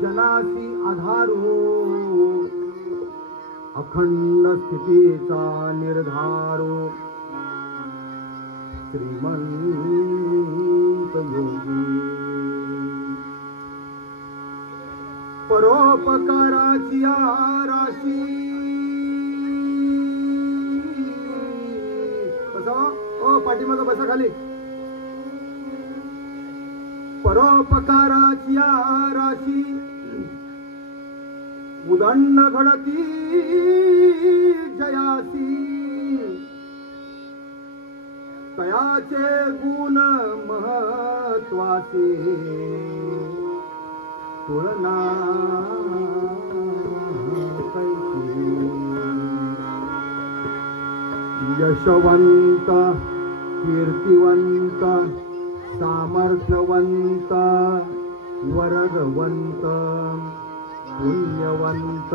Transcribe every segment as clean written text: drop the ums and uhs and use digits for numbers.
जनासी आधारू अखंड स्थितीचा निर्धारू श्रीमंत योगी परोपकाराची राशी बसा ओ पाठीमागं बसा खाली परोपकाराची राशी उदंड घडती जयासी तयाचे गुण महत्वाचे तुलना कैसी यशवंत कीर्तिवंत सामर्थ्यवंत वरदवंत पुण्यवंत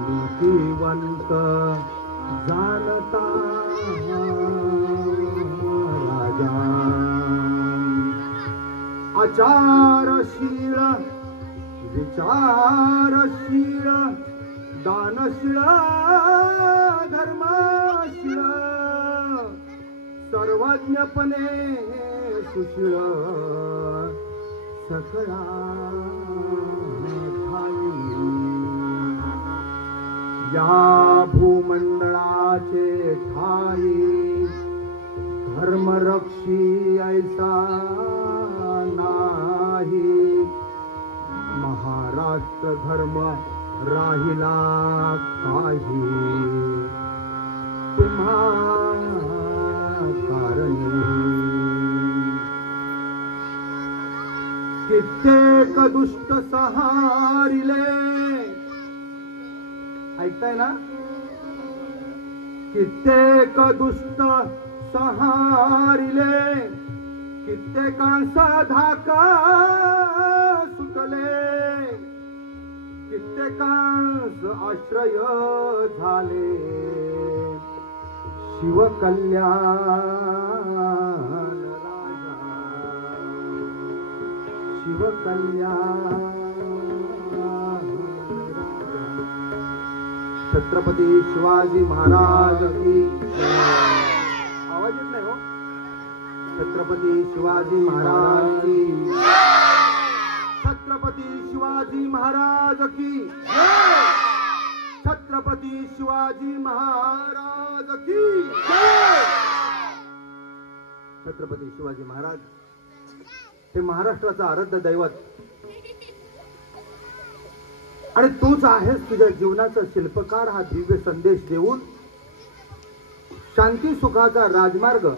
नीतिवंत जानता राजा आचारशील विचारशील दानशील धर्मशील सर्वज्ञपणे सुशील सकळा या भूमंडळाचे ठाई धर्मरक्षी ऐसा नाही महाराष्ट्र धर्म राहिला काही तुम्हा कारणी कित्येक दुष्ट सहारिले ऐकताय ना कित्येक दुष्ट सहारिले कित्येकांचा धाका सुटले कित्येकांस आश्रय झाले शिवकल्याण राजा शिवकल्याण छत्रपती शिवाजी महाराज की आवाज येत नाही हो छत्रपती शिवाजी महाराज की छत्रपती शिवाजी महाराज की छत्रपती शिवाजी महाराज की छत्रपती शिवाजी महाराज हे महाराष्ट्राचा आराध्य दैवत आणि तूच आहेस तुझ्या जीवनाचा शिल्पकार हा दिव्य संदेश देऊन शांती सुखाचा राजमार्ग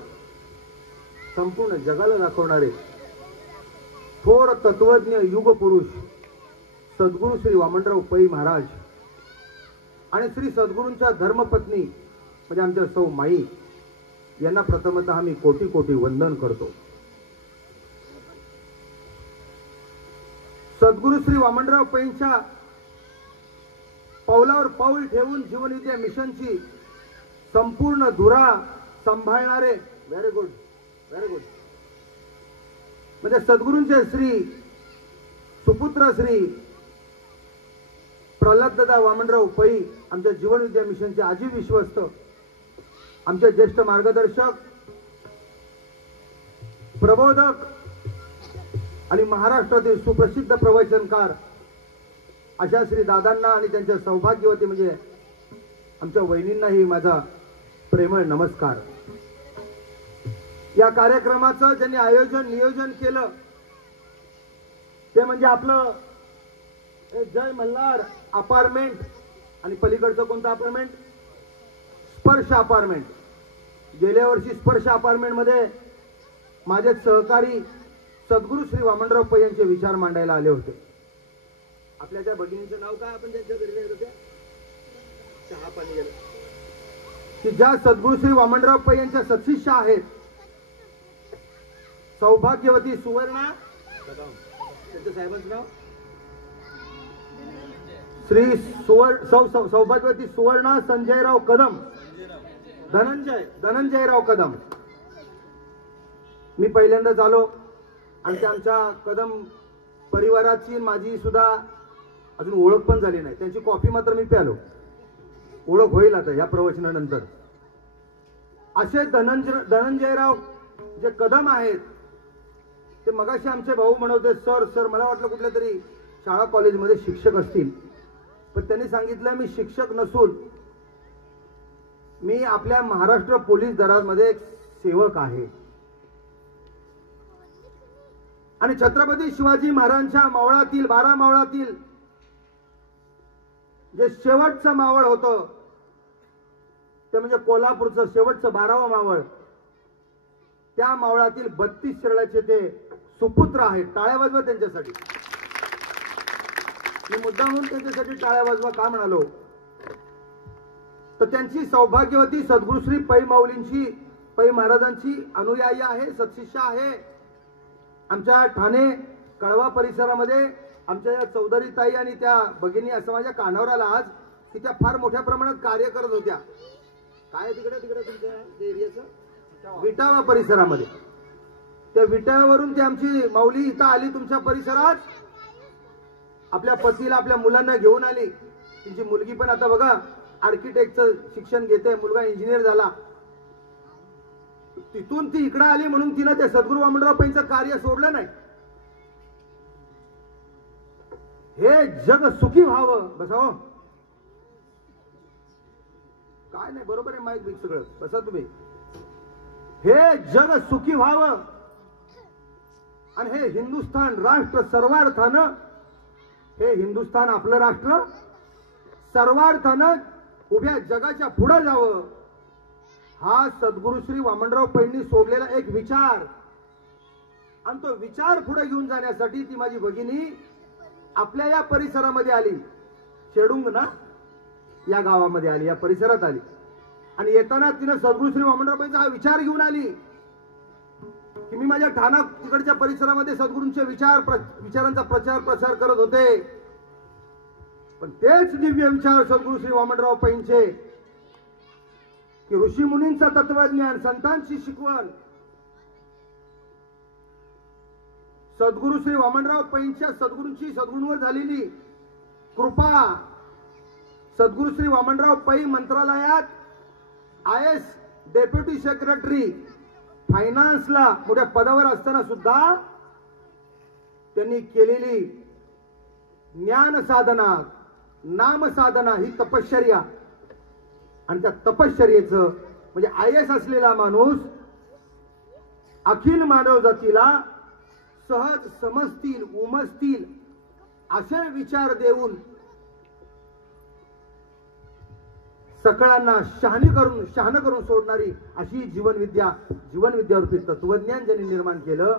संपूर्ण जगाला दाखवणारे थोर तत्वज्ञ युग पुरुष सद्गुरू श्री वामनराव पै महाराज आणि श्री सद्गुरूंच्या धर्मपत्नी म्हणजे आमच्या सौ माई यांना प्रथमतः मी कोटी कोटी वंदन करतो। सद्गुरू श्री वामनराव पैंच्या पावलावर पाऊल ठेवून जीवनविद्या मिशनची संपूर्ण धुरा सांभाळणारे व्हेरी गुड म्हणजे सद्गुरूंचे श्री सुपुत्र श्री प्रल्हाददादा वामनराव पै आमच्या जीवनविद्या मिशनचे आजी विश्वस्त आमचे ज्येष्ठ मार्गदर्शक प्रबोधक आणि महाराष्ट्रातील सुप्रसिद्ध प्रवचनकार अशा श्री दादांना आणि त्यांच्या सौभाग्यवती म्हणजे आमच्या वहिनींनाही माझा प्रेमळ नमस्कार। या कार्यक्रमाचं ज्यांनी आयोजन नियोजन केलं ते म्हणजे आपलं जय मल्हार अपार्टमेंट आणि पलीकडचं कोणतं अपार्टमेंट स्पर्श अपार्टमेंट। गेल्या वर्षी स्पर्श अपार्टमेंट मध्ये माझे सहकारी सद्गुरू श्री वामनराव पै यांचे विचार मांडायला आले होते। आपल्या त्या भगिनीचं नाव काय आपण त्यांच्या घरी गेलो होते चहा पाणी गेलं की ज्या सद्गुरू श्री वामनराव पै यांच्या सत्शिष्य आहेत सौभाग्यवती सुवर्णा त्यांच्या साहेबांचं नाव श्री सौभाग्यवती सुवर्णा संजयराव कदम धनंजयराव कदम। मी पहिल्यांदाच आलो आणि आमच्या कदम परिवाराची माझी सुद्धा अजून ओळख पण झाली नाही. त्यांची कॉफी मात्र मी प्यालो. ओळख होईल आता या प्रवचनानंतर. असे धनंजयराव जे कदम आहेत ते मगाशी आमचे भाऊ म्हणत होते, सर सर मला वाटलं कुठल्या तरी शाळा कॉलेजमध्ये शिक्षक असतील, पण त्यांनी सांगितलं मी शिक्षक नसून मी आपल्या महाराष्ट्र पोलीस दलामध्ये एक सेवक आहे. आणि छत्रपती शिवाजी महाराजांच्या मावळातील 12 मावळातील जे शेवटचं मावळ होतं ते म्हणजे कोल्हापूरचं शेवटचं 12वं मावळ, त्या मावळातील 32 शिराळ्याचे ते सुपुत्र आहेत. टाळ्या वाजवा त्यांच्यासाठी. मी मुद्दामून त्यांच्यासाठी टाळ्या वाजवा का म्हणालो, तर त्यांची सौभाग्यवती सद्गुरुश्री पै माऊलींची, पै महाराजांची अनुयायी आहे, सत्शिष्य आहे. आमच्या ठाणे कळवा परिसरामध्ये आमच्या या चौधरी ताई आणि त्या भगिनी असं माझ्या कानावर आला आज की त्या फार मोठ्या प्रमाणात कार्य करत होत्या. काय तिकडे तिकडे तुमच्या एरियाचं विटावा परिसरामध्ये. त्या विटाव्यावरून ती आमची माऊली इथं आली तुमच्या परिसरात. आपल्या पतीला आपल्या मुलांना घेऊन आली. तिची मुलगी पण आता बघा आर्किटेक्टचं शिक्षण घेते, मुलगा इंजिनियर झाला. तिथून ती इकडे आली म्हणून तिनं ते सद्गुरू वामनराव पैंचं कार्य सोडलं नाही. हे जग सुखी व्हावं. बसाव काय नाही, बरोबर आहे माईक बिक सगळं, बसा तुम्ही. हे जग सुखी व्हावं आणि हे हिंदुस्थान राष्ट्र सर्वार्थानं, हे हिंदुस्थान आपलं राष्ट्र सर्वार्थानं उभ्या जगाच्या पुढे जावं, हा सद्गुरु श्री वामनराव पैंनी सोडलेला एक विचार. आणि तो विचार पुढे घेऊन जाण्यासाठी ती माझी भगिनी आपल्या या परिसरामध्ये आली. शेडुंग ना या गावामध्ये आली, या परिसरात आली. आणि येताना तिने सद्गुरु श्री वामनराव पैंचा हा विचार घेऊन आली की मी माझ्या ठाणा तिकडच्या परिसरामध्ये सद्गुरूंचे विचारांचा प्रसार करत होते. पण तेच दिव्य विचार सद्गुरु श्री वामनराव पैंचे की ऋषी मुनींचं तत्वज्ञान, संतांची शिकवण, सद्गुरु श्री वामनराव पैंच्या सद्गुरूंची सद्गुरूंवर झालेली कृपा, सद्गुरु श्री वामनराव पै मंत्रालयात IAS डेप्युटी सेक्रेटरी फायनान्सला मोठ्या पदावर असताना सुद्धा त्यांनी केलेली ज्ञान साधना, नाम साधना ही तपश्चर्या. आणि त्या तपश्चर्येचं म्हणजे IAS असलेला माणूस अखिल मानव जातीला सहज समजतील, उमजतील असे विचार देऊन सकळांना शहाणं करून सोडणारी अशी जीवनविद्यारूपी तत्वज्ञान ज्यांनी निर्माण केलं,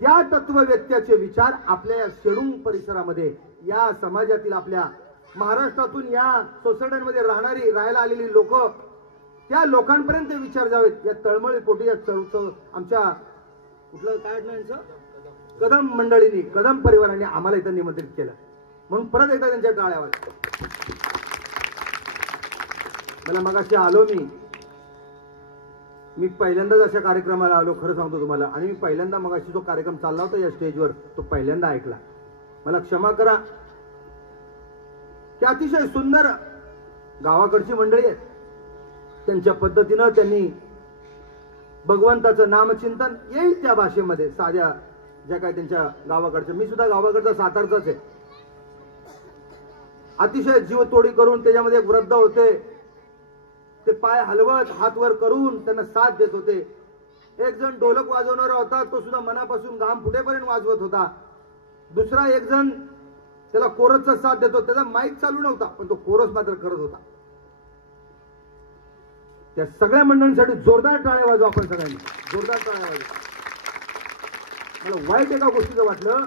त्या तत्ववेत्याचे विचार आपल्या या शेडुंग परिसरामध्ये, या समाजातील आपल्या महाराष्ट्रातून या सोसायट्यांमध्ये राहायला आलेली लोक, त्या लोकांपर्यंत विचार जावेत. या तळमळी पोटी या आमच्या कुठलं काय यांचं कदम मंडळींनी, कदम परिवाराने आम्हाला इथं निमंत्रित केलं. म्हणून परत एकदा त्यांच्या टाळ्या वाजल्या. मला मगाशी आलो मी पहिल्यांदाच अशा कार्यक्रमाला आलो, खरं सांगतो तुम्हाला. आणि मी पहिल्यांदा मगाशी जो कार्यक्रम चालला होता या स्टेजवर तो पहिल्यांदा ऐकला. मला क्षमा करा. ते अतिशय सुंदर गावाकडची मंडळी आहेत. त्यांच्या पद्धतीनं त्यांनी भगवंताचं नामचिंतन येईल त्या भाषेमध्ये, साध्या ज्या काय त्यांच्या गावाकडच्या. मी सुद्धा गावाकडचा सातारचाच आहे. अतिशय जीवतोडी करून त्याच्यामध्ये एक वृद्ध होते, ते पाय हलवत हात वर करून त्यांना साथ देत होते. एक जण ढोलक वाजवणारा होता, तो सुद्धा मनापासून घाम फुटेपर्यंत वाजवत होता. दुसरा एक जण त्याला कोरसचा साथ देतो, त्याचा माईक चालू नव्हता पण तो कोरस मात्र करत होता. त्या सगळ्या मंडळींसाठी जोरदार टाळ्या वाजवा आपण सगळ्यांनी, जोरदार टाळ्या वाजवा. मला वाईट एका गोष्टीचं वाटलं,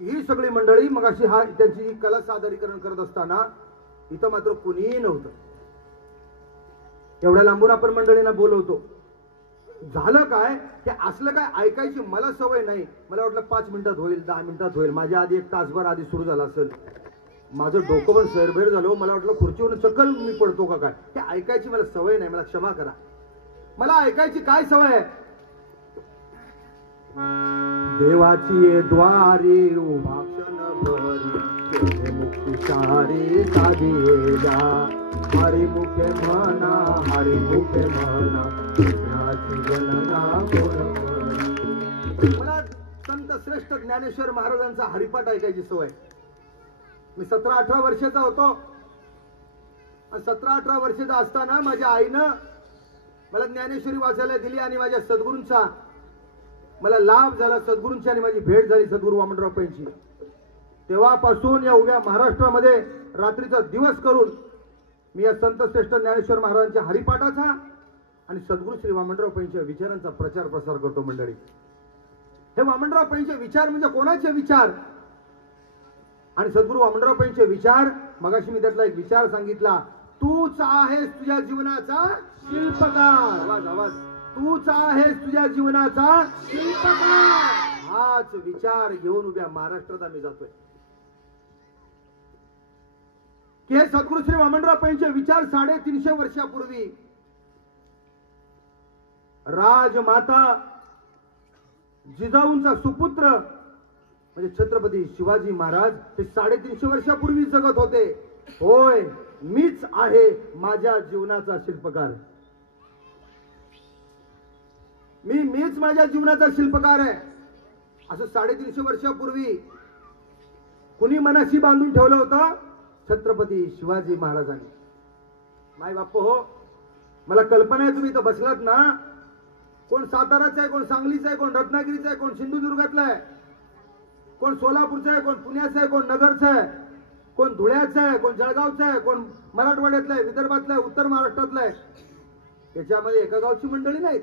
ही सगळी मंडळी मग अशी त्यांची कला सादरीकरण करत असताना इथं मात्र कुणीही नव्हतं. एवढ्या लांबून आपण मंडळींना बोलवतो. झालं काय की असलं काय ऐकायची मला सवय नाही. मला वाटलं 5 मिनिटात होईल, 10 मिनिटात होईल. माझ्या आधी 1 तासभर आधी सुरू झाला असेल. माझं डोकं पण सैरभैर झालं. मला वाटलं खुर्चीवरून चक्कर मी पडतो का काय. हे ऐकायची मला सवय नाही, मला क्षमा करा. मला ऐकायची काय सवय आहे, देवाची ये द्वारी उभा क्षण भरी केले मुक्तिचारी साधिला हरी मुखे म्हणा हरी मुखे म्हणा पुण्याची गणना कोण करी. मला संत श्रेष्ठ ज्ञानेश्वर महाराजांचा हरिपाठ ऐकायची सवय. मी 17-18 वर्षाचा होतो आणि 17-18 वर्षाचा असताना माझ्या आईनं मला ज्ञानेश्वरी वाचायला दिली आणि माझ्या सद्गुरूंचा मला लाभ झाला. सद्गुरूंची आणि माझी भेट झाली सद्गुरू वामनराव पैंची. तेव्हापासून या उभ्या महाराष्ट्रामध्ये रात्रीचा दिवस करून मी या संत श्रेष्ठ ज्ञानेश्वर महाराजांच्या हरिपाठाचा आणि सद्गुरू श्री वामनराव पैंच्या विचारांचा प्रचार प्रसार करतो. मंडळी, हे वामनराव पैंचे विचार म्हणजे कोणाचे विचार आणि सद्गुरू वामनराव पैंचे विचार. मगाशी मी त्यातला एक विचार सांगितला, तूच आहेस तुझ्या जीवनाचा शिल्पकार. आवाज आवाज, तूच आहेस तुझ्या जीवनाचा शिल्पकार. हाच विचार घेऊन उभ्या महाराष्ट्रात आम्ही जातोय की हे सद्गुरू श्री वामनराव पैंचे विचार 350 वर्षापूर्वी राजमाता जिजाऊंचा सुपुत्र म्हणजे छत्रपती शिवाजी महाराज हे 350 वर्षापूर्वी जगत होते. होय, मीच आहे माझ्या जीवनाचा शिल्पकार. मीच माझ्या जीवनाचा शिल्पकार आहे असं 350 वर्षापूर्वी कुणी मनाशी बांधून ठेवलं होतं? छत्रपती शिवाजी महाराजांनी. माय बाप हो, मला कल्पना आहे तुम्ही इथं बसलात ना, कोण साताराचा आहे, कोण सांगलीचा आहे, कोण रत्नागिरीचा आहे, कोण सिंधुदुर्गातला आहे, कोण सोलापूरचा आहे, कोण पुण्याचा आहे, कोण नगरचा आहे, कोण धुळ्याचा आहे, कोण जळगावचा आहे, कोण मराठवाड्यातला आहे, विदर्भातला आहे, उत्तर महाराष्ट्रातला आहे. याच्यामध्ये एका गावची मंडळी नाहीत,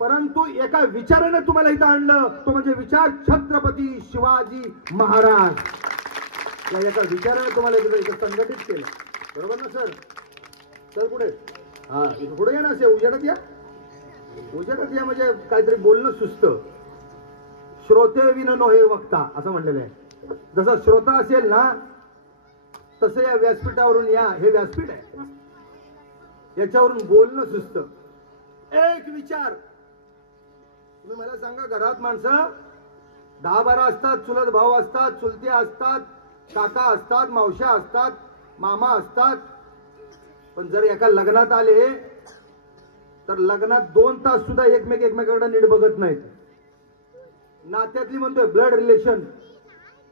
परंतु एका विचाराने तुम्हाला इथं आणलं, तो म्हणजे विचार छत्रपती शिवाजी महाराज. या एका विचाराने तुम्हाला इथं संघटित केलं. बरोबर ना सर? सर कुठे? हा, इथं पुढे या ना, असे उजेडात या. उजेडात या म्हणजे काहीतरी बोलणं सुस्त. श्रोते विनो हे वक्ता असं म्हणलेलं आहे. जसा श्रोता असेल ना तसं या व्यासपीठावरून या. हे व्यासपीठ आहे, याच्यावरून बोलणं सुस्त. एक विचार, तुम्ही मला सांगा, घरात माणसं 10-12 असतात, चुलत भाऊ असतात, चुलत्या असतात, काका असतात, मावश्या असतात, मामा असतात, पण जर एका लग्नात आले तर लग्नात 2 तास सुद्धा एकमेकांकडे नीट बघत नाहीत. नात्यातली म्हणतोय ब्लड रिलेशन,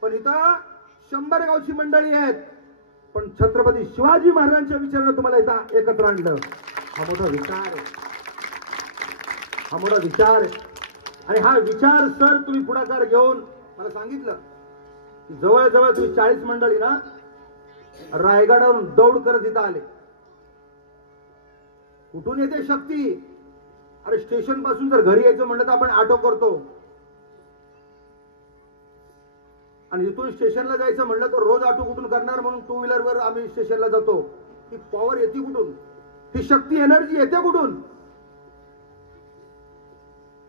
पण इथं 100 गावची मंडळी आहेत, पण छत्रपती शिवाजी महाराजांच्या विचारानं तुम्हाला इथं एकत्र आणलं. हा मोठा विचार आहे, हा मोठा विचार आहे. आणि हा विचार सर तुम्ही पुढाकार घेऊन मला सांगितलं की जवळजवळ तुम्ही 40 मंडळी ना रायगडावरून दौड करत इथं आले. कुठून येते शक्ती? अरे स्टेशन पासून जर घरी यायचं म्हणलं तर आपण ऑटो करतो, आणि इथून स्टेशनला जायचं म्हणलं तर रोज ऑटो कुठून करणार, म्हणून 2 व्हीलरवर आम्ही स्टेशनला जातो. ती पॉवर येते कुठून? ती शक्ती एनर्जी येते कुठून?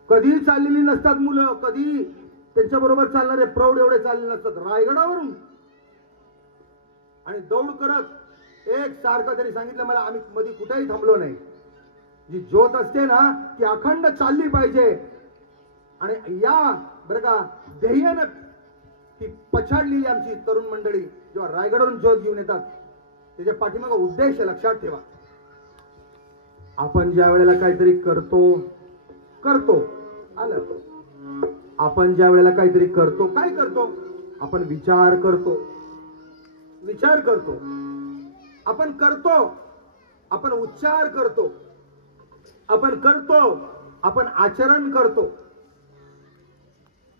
कधी चाललेली नसतात मुलं, कधी त्यांच्या बरोबर चालणारे प्रौढ एवढे चालले नसतात. रायगडावरून आणि दौड करत एक सारखं त्यांनी सांगितलं मला, आम्ही मध्ये कुठेही थांबलो नाही. जी ज्योत असते ना ती अखंड चालली पाहिजे. आणि या बरं का ध्येयानं ती पछाडलेली आमची तरुण मंडळी जेव्हा रायगडावरून ज्योत घेऊन येतात, त्याच्या पाठीमागा उद्देश लक्षात ठेवा. आपण ज्या वेळेला काहीतरी करतो आलं, आपण ज्या वेळेला काहीतरी करतो, काय करतो? आपण विचार करतो, आपण करतो, आपण उच्चार करतो, आपण आचरण करतो.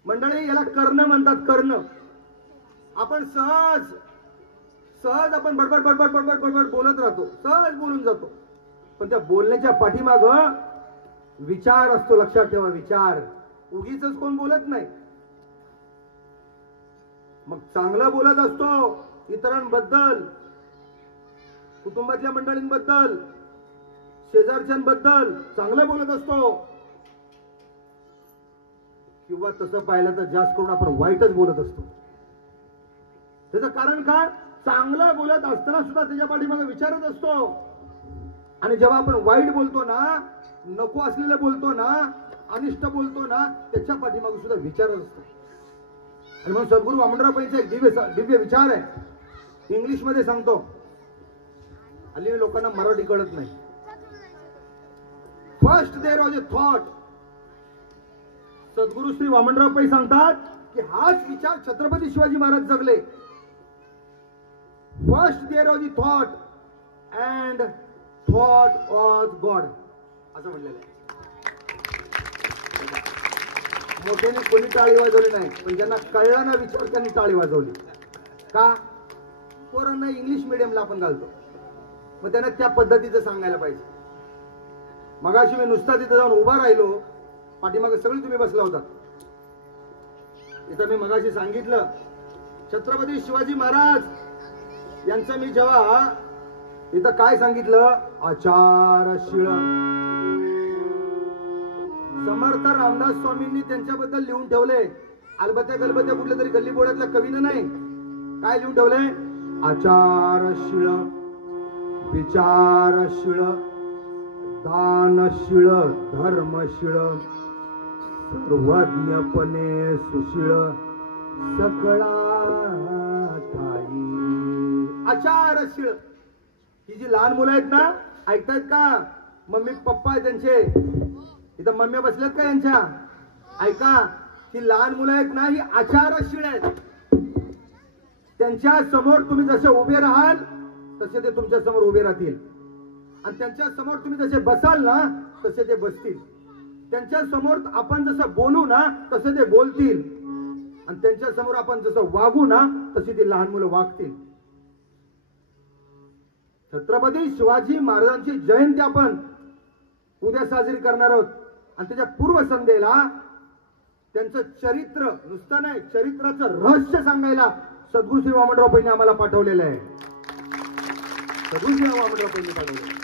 मंडळी, याला करणं म्हणतात, करणं. आपण सहज आपण बडबड बोलत राहतो, सहज बोलून जातो, पण त्या बोलण्याच्या पाठीमाग विचार असतो. लक्षात ठेवा, विचार. उगीच कोण बोलत नाही. मग चांगलं बोलत असतो इतरांबद्दल, कुटुंबातल्या मंडळींबद्दल, शेजारच्यांबद्दल चांगलं बोलत असतो. किंवा तसं पाहिलं तर जास्त करून आपण वाईटच बोलत असतो. त्याचं कारण काय? चांगलं बोलत असताना सुद्धा त्याच्या पाठीमागे विचारत असतो. आणि जेव्हा आपण वाईट बोलतो ना, नको असलेलं बोलतो ना, अनिष्ट बोलतो ना त्याच्या पाठीमागे सुद्धा विचारच असतो. आणि म्हणून सद्गुरू वामनराव पैंचा एक दिव्य विचार आहे. इंग्लिश मध्ये सांगतो, हल्ली लोकांना मराठी कळत नाही. First there was a thought. Sadguru Shri Vamanrao पै सांगतात की हाच विचार छत्रपती शिवाजी महाराज जगले. First there was a thought and thought was God असं म्हटलेलं आहे. मोठ्याने कोणी टाळी वाजवली नाही, पण ज्यांना कळला ना विचार त्यांनी टाळी वाजवली. का? पोरांना इंग्लिश मिडियमला आपण घालतो, मग त्यांना त्या पद्धतीचं सांगायला पाहिजे. मगाशी मी नुसता तिथं जाऊन उभा राहिलो, पाठीमागे सगळी तुम्ही बसला होता. इथं मी मगाशी सांगितलं छत्रपती शिवाजी महाराज यांचं मी जेव्हा इथं काय सांगितलं, आचारशील. समर्थ रामदास स्वामींनी त्यांच्याबद्दल लिहून ठेवले. अलबत्या गलबत्या कुठल्या तरी गल्ली बोळ्यातल्या कवीनं नाही, काय लिहून ठेवले, आचारशील, विचारशील, दानशील, धर्मशील, सर्वज्ञपणे सुशील, सकळा ठाई. आचारशील. ही जी लहान मुलं आहेत ना, ऐकतायत का? मम्मी पप्पा आहेत त्यांचे, इथं मम्मी बसल्यात का यांच्या? ऐका, ही लहान मुलं आहेत ना, ही आचारशील आहेत. त्यांच्या समोर तुम्ही जसे उभे राहाल तसे ते तुमच्या समोर उभे राहतील. आणि त्यांच्या समोर तुम्ही जसे बसाल ना तसे ते बसतील. त्यांच्या समोर आपण जसं बोलू ना तसे ते बोलतील. आणि त्यांच्या समोर आपण जसं वागू ना तशी ती लहान मुलं वागतील. छत्रपती शिवाजी महाराजांची जयंती आपण उद्या साजरी करणार आहोत. आणि त्याच्या पूर्वसंध्येला त्यांचं चरित्र, नुसतं नाही, चरित्राचं रहस्य सांगायला सद्गुरू श्री वामनराव पैंनी आम्हाला पाठवलेलं आहे. सद्गुरू श्री वामनराव पैंनी पाठवलेलं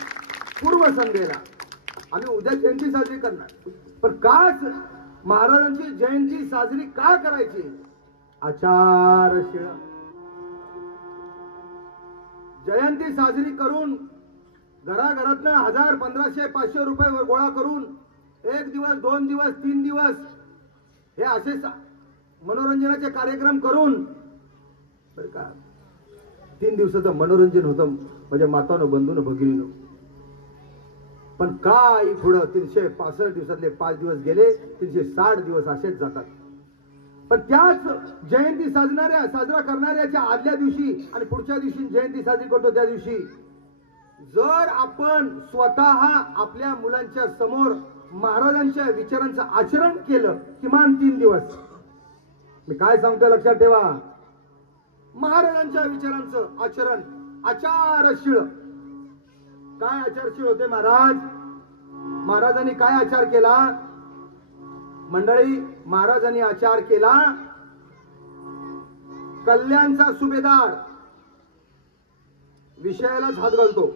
पूर्वसंध्येला. आम्ही उद्या जयंती साजरी करणार, पण काच महाराजांची जयंती साजरी का करायची? आचारशील. जयंती साजरी करून घराघरातनं 1000, 1500, 500 रुपये गोळा करून 1 दिवस, 2 दिवस, 3 दिवस हे असे मनोरंजनाचे कार्यक्रम करून, बरं का, 3 दिवसाचं मनोरंजन होतं म्हणजे मातानो बंधून भगिनीनो. पण काय पुढं 365 दिवसातले 5 दिवस गेले, 360 दिवस असेच जातात. पण त्याच जयंती साजरा करणाऱ्याच्या आदल्या दिवशी आणि पुढच्या दिवशी जयंती साजरी करतो त्या दिवशी जर आपण स्वतः आपल्या मुलांच्या समोर महाराजांच्या विचारांचं आचरण केलं किमान 3 दिवस, मी काय सांगतोय लक्षात ठेवा, महाराजांच्या विचारांचं आचरण, आचारशील. काय आचारशील होते महाराज? महाराजांनी काय आचार केला मंडळी? महाराजांनी आचार केला, कल्याणचा सुभेदार विषयालाच हात घालतो.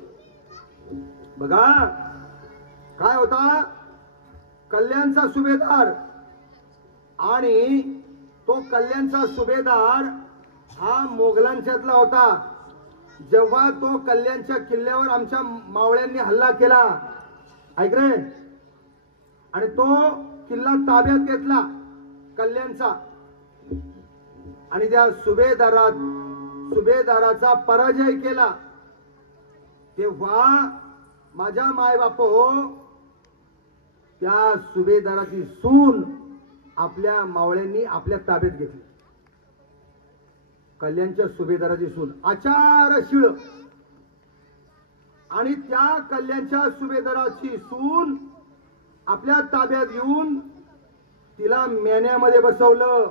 बघा काय होता, कल्याणचा सुभेदार. आणि तो कल्याणचा सुभेदार हा मोगलांच्यातला होता. जेव्हा तो कल्याणच्या किल्ल्यावर आमच्या मावळ्यांनी हल्ला केला, ऐक रे, आणि तो किल्ला ताब्यात घेतला कल्याणचा, आणि त्या सुभेदाराचा पराजय केला, तेव्हा माझ्या मायबाप त्या सुभेदाराची सून आपल्या मावळ्यांनी आपल्या ताब्यात घेतली. कल्याणच्या सुभेदाराची सून आचारशील. आणि त्या कल्याणच्या सुभेदाराची सून आपल्या ताब्यात घेऊन तिला मेन्यामध्ये बसवलं.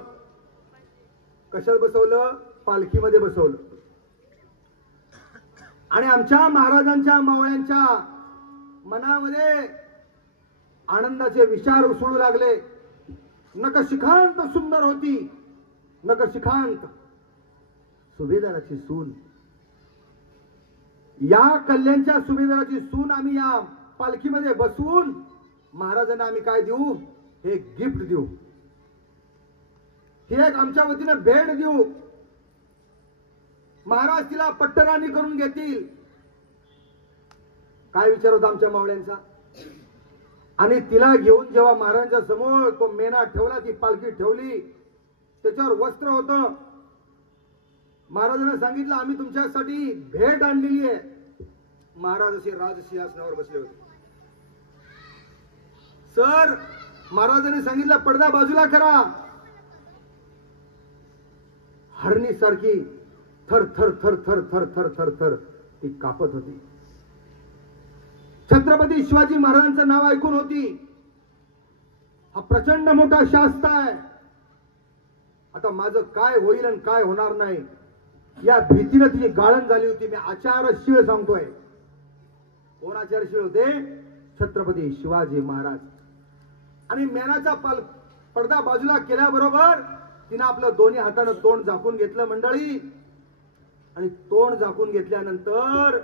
कशात बसवलं? पालखीमध्ये बसवलं. आणि आमच्या महाराजांच्या मावळ्यांच्या मनामध्ये आनंदाचे विचार उसळू लागले. नखशिखांत सुंदर होती, नखशिखांत सुभेदाराची सून. या कल्याणच्या सुभेदाराची सून आम्ही या पालखीमध्ये बसवून महाराजांना आम्ही काय देऊ? हे गिफ्ट देऊ, ही एक आमच्या वतीनं भेट देऊ. महाराज तिला पट्टराणी करून घेतील. काय विचार होता आमच्या मावळ्यांचा? आणि तिला घेऊन जेव्हा महाराजांच्या समोर तो मेना ठेवला, ती पालखी ठेवली, त्याच्यावर वस्त्र होतं. महाराजांना सांगितलं आम्ही तुमच्यासाठी भेट आणलेली आहे. महाराज असे राजसिंहासनावर बसले होते. सर, महाराजांनी सांगितलं पडदा बाजूला करा. हरणी सारखी थर थर थर थर थर थर थर थर ती कापत होती. छत्रपती शिवाजी महाराजांचं नाव ऐकून होती. हा प्रचंड मोठा शास्त्र आहे. आता माझं काय होईल आणि काय होणार नाही या भीतीने तिची गाळण झाली होती. मी आचारशीळ सांगतोय. कोण आचारशीळ होते? छत्रपती शिवाजी महाराज. आणि मेनाचा पडदा बाजूला केल्याबरोबर तिनं आपलं दोन्ही हातानं तोंड झाकून घेतलं मंडळी. आणि तोंड झाकून घेतल्यानंतर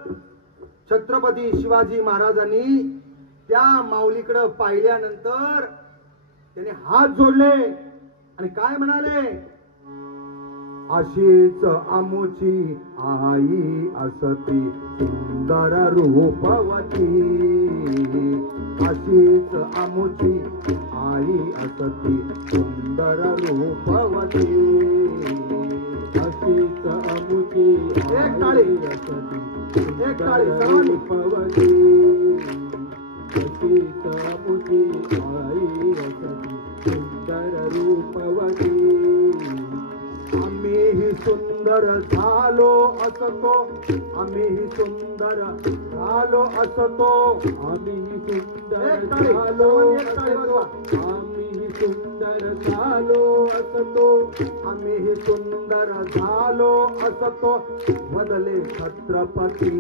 छत्रपती शिवाजी महाराजांनी त्या माऊलीकडे पाहिल्यानंतर त्याने हात जोडले आणि काय म्हणाले? अशीच आमुची आई असती सुंदर रूपवती. अशीच आमुची आई असती सुंदर रूपवती. अशीच आमुची एक टाळी सर्वांनी पवती. अशीच आमुची आई असती सुंदर रूपवती. आम्ही सुंदर झालो असतो. आम्ही सुंदर झालो असतो. आम्ही सुंदर झालो असतो. आम्ही सुंदर झालो असतो. आम्ही सुंदर झालो असतो. वदले छत्रपती,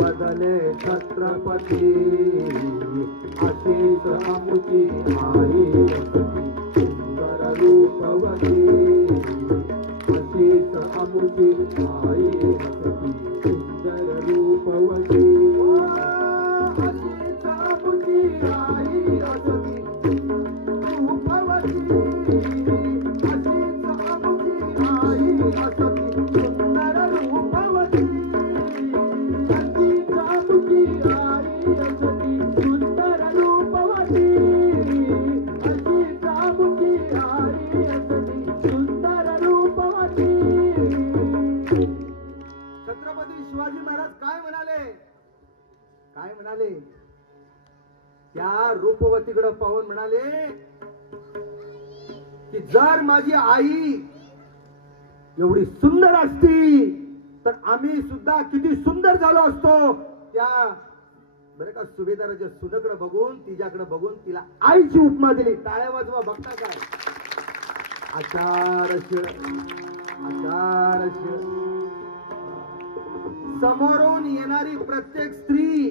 वदले छत्रपती. अशीच आमुची आई असती सुंदर रूपवती. अशीच आमुची आई असती सुंदर रूपवती. अशीच आमुची आई असती रूपवती. अशीच आमुची आई असती सुंदर रूपवती. अशीच आमुची आई असती सुंदर रूपवती. अशीच आमुची आई असती सुंदर रूपवती. छत्रपती शिवाजी महाराज काय म्हणाले? काय म्हणाले? त्या रूपवतीकडे पाहून म्हणाले की जर माझी आई एवढी सुंदर असती तर आम्ही सुद्धा किती सुंदर झालो असतो. त्या बरं का सुभेदाराच्या सुनेकडे बघून, तिच्याकडे बघून तिला आईची उपमा दिली. टाळ्या वाजवा. बघता काय? आचारशीळ, आचारशीळ. समोरून येणारी प्रत्येक स्त्री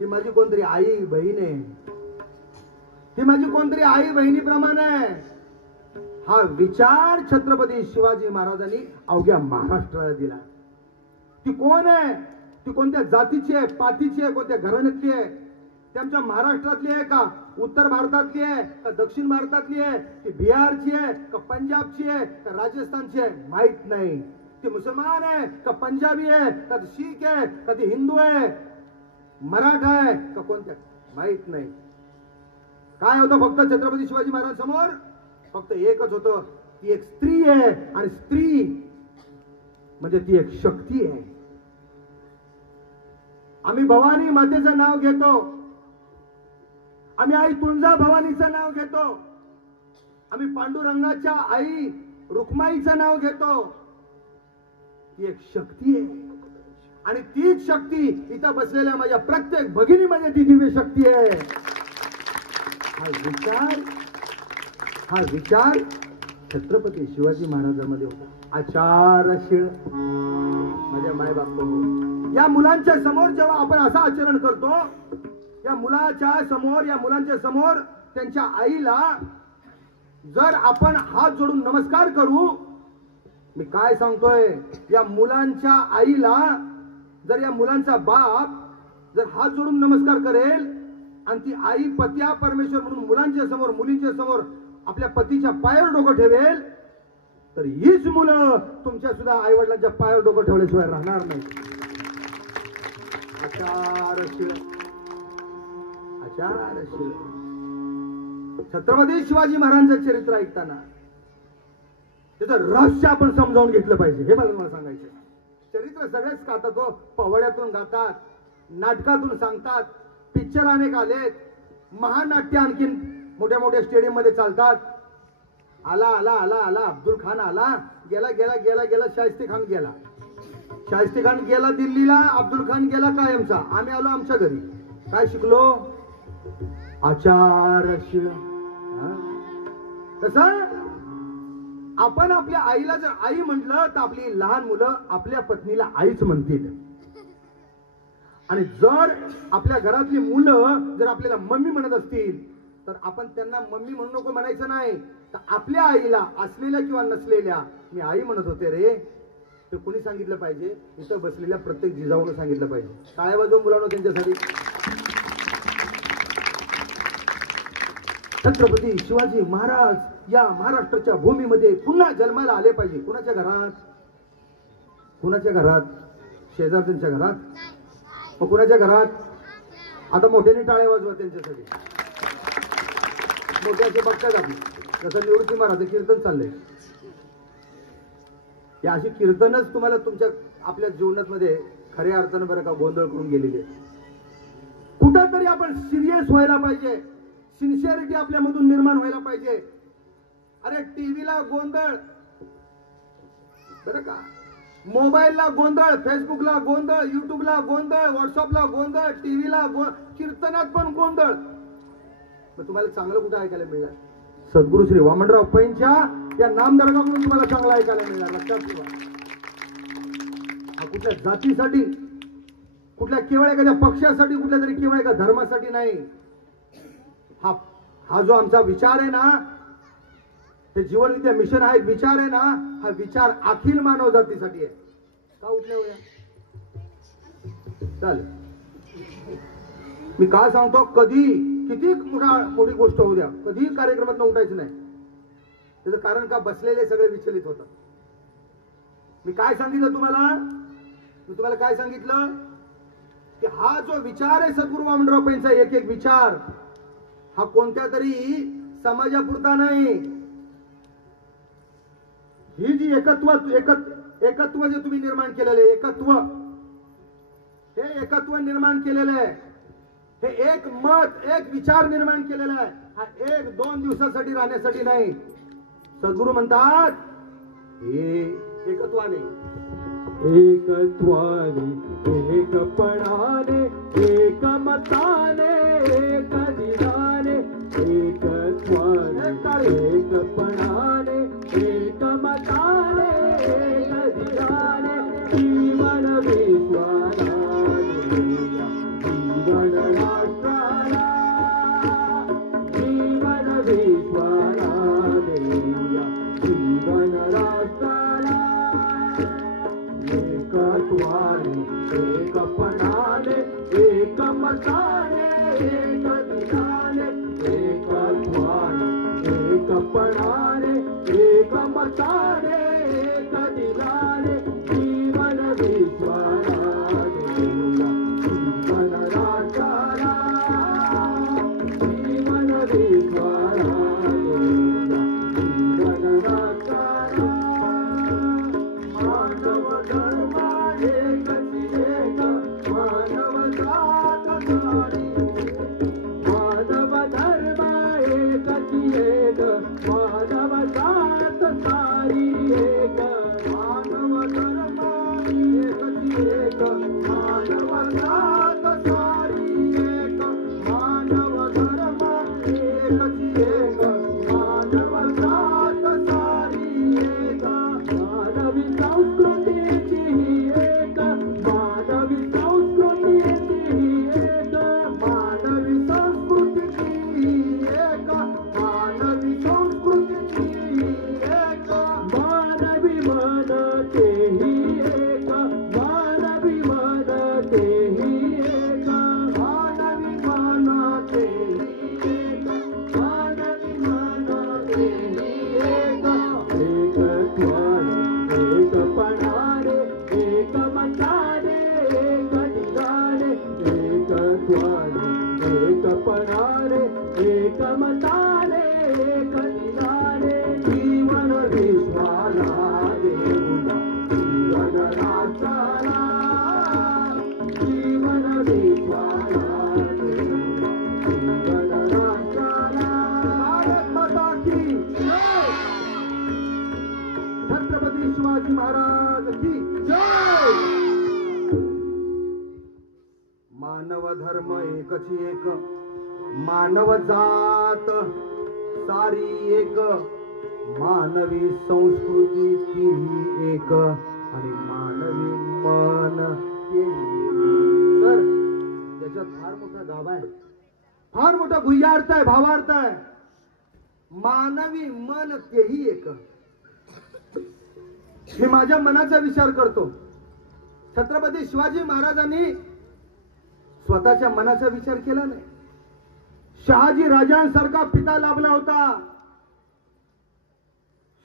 ती माझी कोणतरी आई बहीण आहे. ती माझी कोणतरी आई बहिणीप्रमाणे आहे. हा विचार छत्रपती शिवाजी महाराजांनी अवघ्या महाराष्ट्राला दिला. ती कोण आहे? ती कोणत्या जातीची आहे, पातीची आहे, कोणत्या घराण्यातली आहे? ती आमच्या महाराष्ट्रातली आहे का उत्तर भारतातली आहे का दक्षिण भारतातली आहे? ती बिहारची आहे का पंजाबची आहे का राजस्थानची आहे? माहित नाही. ती मुसलमान आहे का पंजाबी आहे का शीख आहे का ती हिंदू आहे, मराठा आहे का कोणत्या? माहित नाही. काय होतं फक्त छत्रपती शिवाजी महाराजांसमोर? फक्त एकच होतं. ती एक स्त्री आहे आणि स्त्री म्हणजे ती एक शक्ती आहे. आम्ही भवानी मातेचं नाव घेतो. आम्ही आई तुळजा भवानीचं नाव घेतो. आम्ही पांडुरंगाच्या आई रुक्माईचं नाव घेतो. ती एक शक्ती आहे आणि तीच शक्ती इथं बसलेल्या माझ्या प्रत्येक भगिनीमध्ये ती दिव्य शक्ती आहे. हा विचार छत्रपती शिवाजी महाराजांमध्ये होता. आचारशीळ. माझ्या मायबाप या मुलांच्या समोर जेव्हा आपण असं आचरण करतो, या मुलांच्या समोर त्यांच्या आईला जर आपण हात जोडून नमस्कार करू, मी काय सांगतोय, या मुलांच्या आईला जर या मुलांचा बाप जर हात जोडून नमस्कार करेल आणि ती आई पत्या परमेश्वर म्हणून मुलांच्या समोर मुलींच्या समोर आपल्या पतीच्या पायावर डोकं ठेवेल, तर हीच मुलं तुमच्या सुद्धा आई वडिलांच्या पायावर डोकं ठेवल्याशिवाय राहणार नाही. चार शिव. छत्रपती शिवाजी महाराजांचं चरित्र ऐकताना त्याचं रहस्य आपण समजावून घेतलं पाहिजे. हे मला सांगायचं. चरित्र सगळेच गातात हो, पवड्यातून गातात, नाटकातून सांगतात, पिक्चर अनेक आलेत, महानाट्य आणखीन मोठ्या मोठ्या स्टेडियम मध्ये चालतात. आला आला आला आला अब्दुल खान आला, गेला गेला गेला गेला शाहिस्ते खान गेला. शाहिस्ते खान गेला दिल्लीला, अब्दुल खान गेला कायमचा. आम्ही आलो आमच्या घरी. काय शिकलो? आचार. कसं आपण आपल्या आईला जर आई म्हटलं तर आपली लहान मुलं आपल्या पत्नीला आईच म्हणतील. आणि जर आपल्या घरातली मुलं जर आपल्याला मम्मी म्हणत असतील तर आपण त्यांना मम्मी म्हणू नको म्हणायचं नाही, तर आपल्या आईला असलेल्या किंवा नसलेल्या मी आई म्हणत होते रे, ते कोणी सांगितलं पाहिजे? इथं बसलेल्या प्रत्येक जिजाऊनं सांगितलं पाहिजे. टाळ्या वाजवून मुलांना त्यांच्यासाठी. छत्रपती शिवाजी महाराज या महाराष्ट्राच्या भूमीमध्ये पुन्हा जन्माला आले पाहिजे. कुणाच्या घरात? कुणाच्या घरात? शेजारच्या घरात? मग कुणाच्या घरात? आता मोठ्याने टाळ्या वाजवा त्यांच्यासाठी. मोठ्याचे बघतात आपली, जसं निवृत्ती महाराज कीर्तन चाललंय. या अशी कीर्तनच तुम्हाला तुमच्या आपल्या जीवनात मध्ये खऱ्या अर्थानं बरं का गोंधळ करून गेलेली आहे. कुठंतरी आपण सिरियस व्हायला पाहिजे. सिन्सिअरिटी आपल्यामधून निर्माण व्हायला पाहिजे. अरे टीव्हीला गोंधळ बरं का, मोबाईलला गोंधळ, फेसबुकला गोंधळ, युट्यूबला गोंधळ, व्हॉट्सअपला गोंधळ, टीव्हीला कीर्तनात पण गोंधळ. मग तुम्हाला चांगलं कुठं ऐकायला मिळणार? सद्गुरू श्री वामनराव पैंच्या या नामदर्गाकडून तुम्हाला चांगलं ऐकायला मिळणार. लक्षात ठेवा. हा कुठल्या जातीसाठी, कुठल्या केवळ एखाद्या पक्षासाठी, कुठल्या तरी केवळ एका धर्मासाठी नाही. हा जो आमचा विचार आहे ना, हे जीवन विद्या मिशन हा एक विचार आहे ना, हा विचार अखिल मानव जातीसाठी आहे. का उठल्या होया? चल मी काय सांगतो, कधी किती मोठी गोष्ट होऊ द्या, कधी कार्यक्रमात उठायचं नाही. त्याचं कारण का, बसलेले सगळे विचलित होतात. मी काय सांगितलं तुम्हाला? मी तुम्हाला काय सांगितलं की हा जो विचार आहे सद्गुरू वामनराव पैंचा, एक एक विचार हा कोणत्या तरी समाजापुरता नाही. ही जी एकत्व जे तुम्ही निर्माण केलेलं आहे, हे एकत्व निर्माण केलेलं आहे, हे एक मत, एक विचार निर्माण केलेला आहे. हा 1-2 दिवसासाठी राहण्यासाठी नाही. सद्गुरू म्हणतात हे एकत्वाने, एकत्वाने, एकपणाने, एकमताने, एकदिनाने, एकत्वाने, एकपणाने, एकमताने, एकदिनाने, जीवन विश्वाला, जीवन राष्ट्राला, जीवन विश्वाला, जीवन राष्ट्राला. एकत्वाने, एकपणाने, एकमताने, एकदिनाने, एकत्वाने, एकपणाने, एकमताने, एकदिनाने, जीवन विश्वाला, जीवन राष्ट्राला, जीवन विश्वाला, जीवन राष्ट्राला. मानव धर्म एकच एक, मानव जात सारी, मानव धर्म एकच एक, मानव जात सारी, छत्रपती शिवाजी महाराज की जय। मानव धर्म एकची एक, मानव जात सारी एक, मानवी संस्कृती तीही एक, आणि मानवी मन तर त्याच्यात फार मोठा गाभा आहे, फार मोठा गुह्यार्थ आहे, भावार्थ आहे. मानवी मन तेही एक. मी माझ्या मनाचा विचार करतो. छत्रपती शिवाजी महाराजांनी स्वतःच्या मनाचा विचार केला नाही. शहाजी राजांसारखा पिता लाभला होता.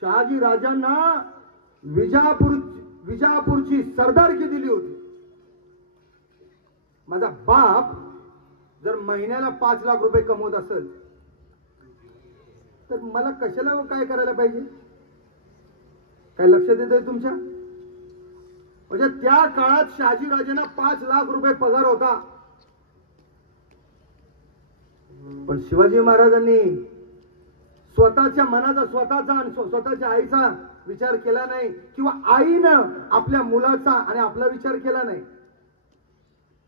शहाजी राजांना विजापूरची सरदारकी दिली होती. माझा बाप जर महिन्याला 5 लाख रुपये कमवत असेल तर मला कशाला काय करायला पाहिजे? काय लक्ष देतोय तुमच्या? म्हणजे त्या काळात शहाजी राजांना 5 लाख रुपये पगार होता. पण शिवाजी महाराजांनी स्वतःच्या मनाचा, स्वतःचा आणि स्वतःच्या आईचा विचार केला नाही, किंवा आईनं आपल्या मुलाचा आणि आपला विचार केला नाही.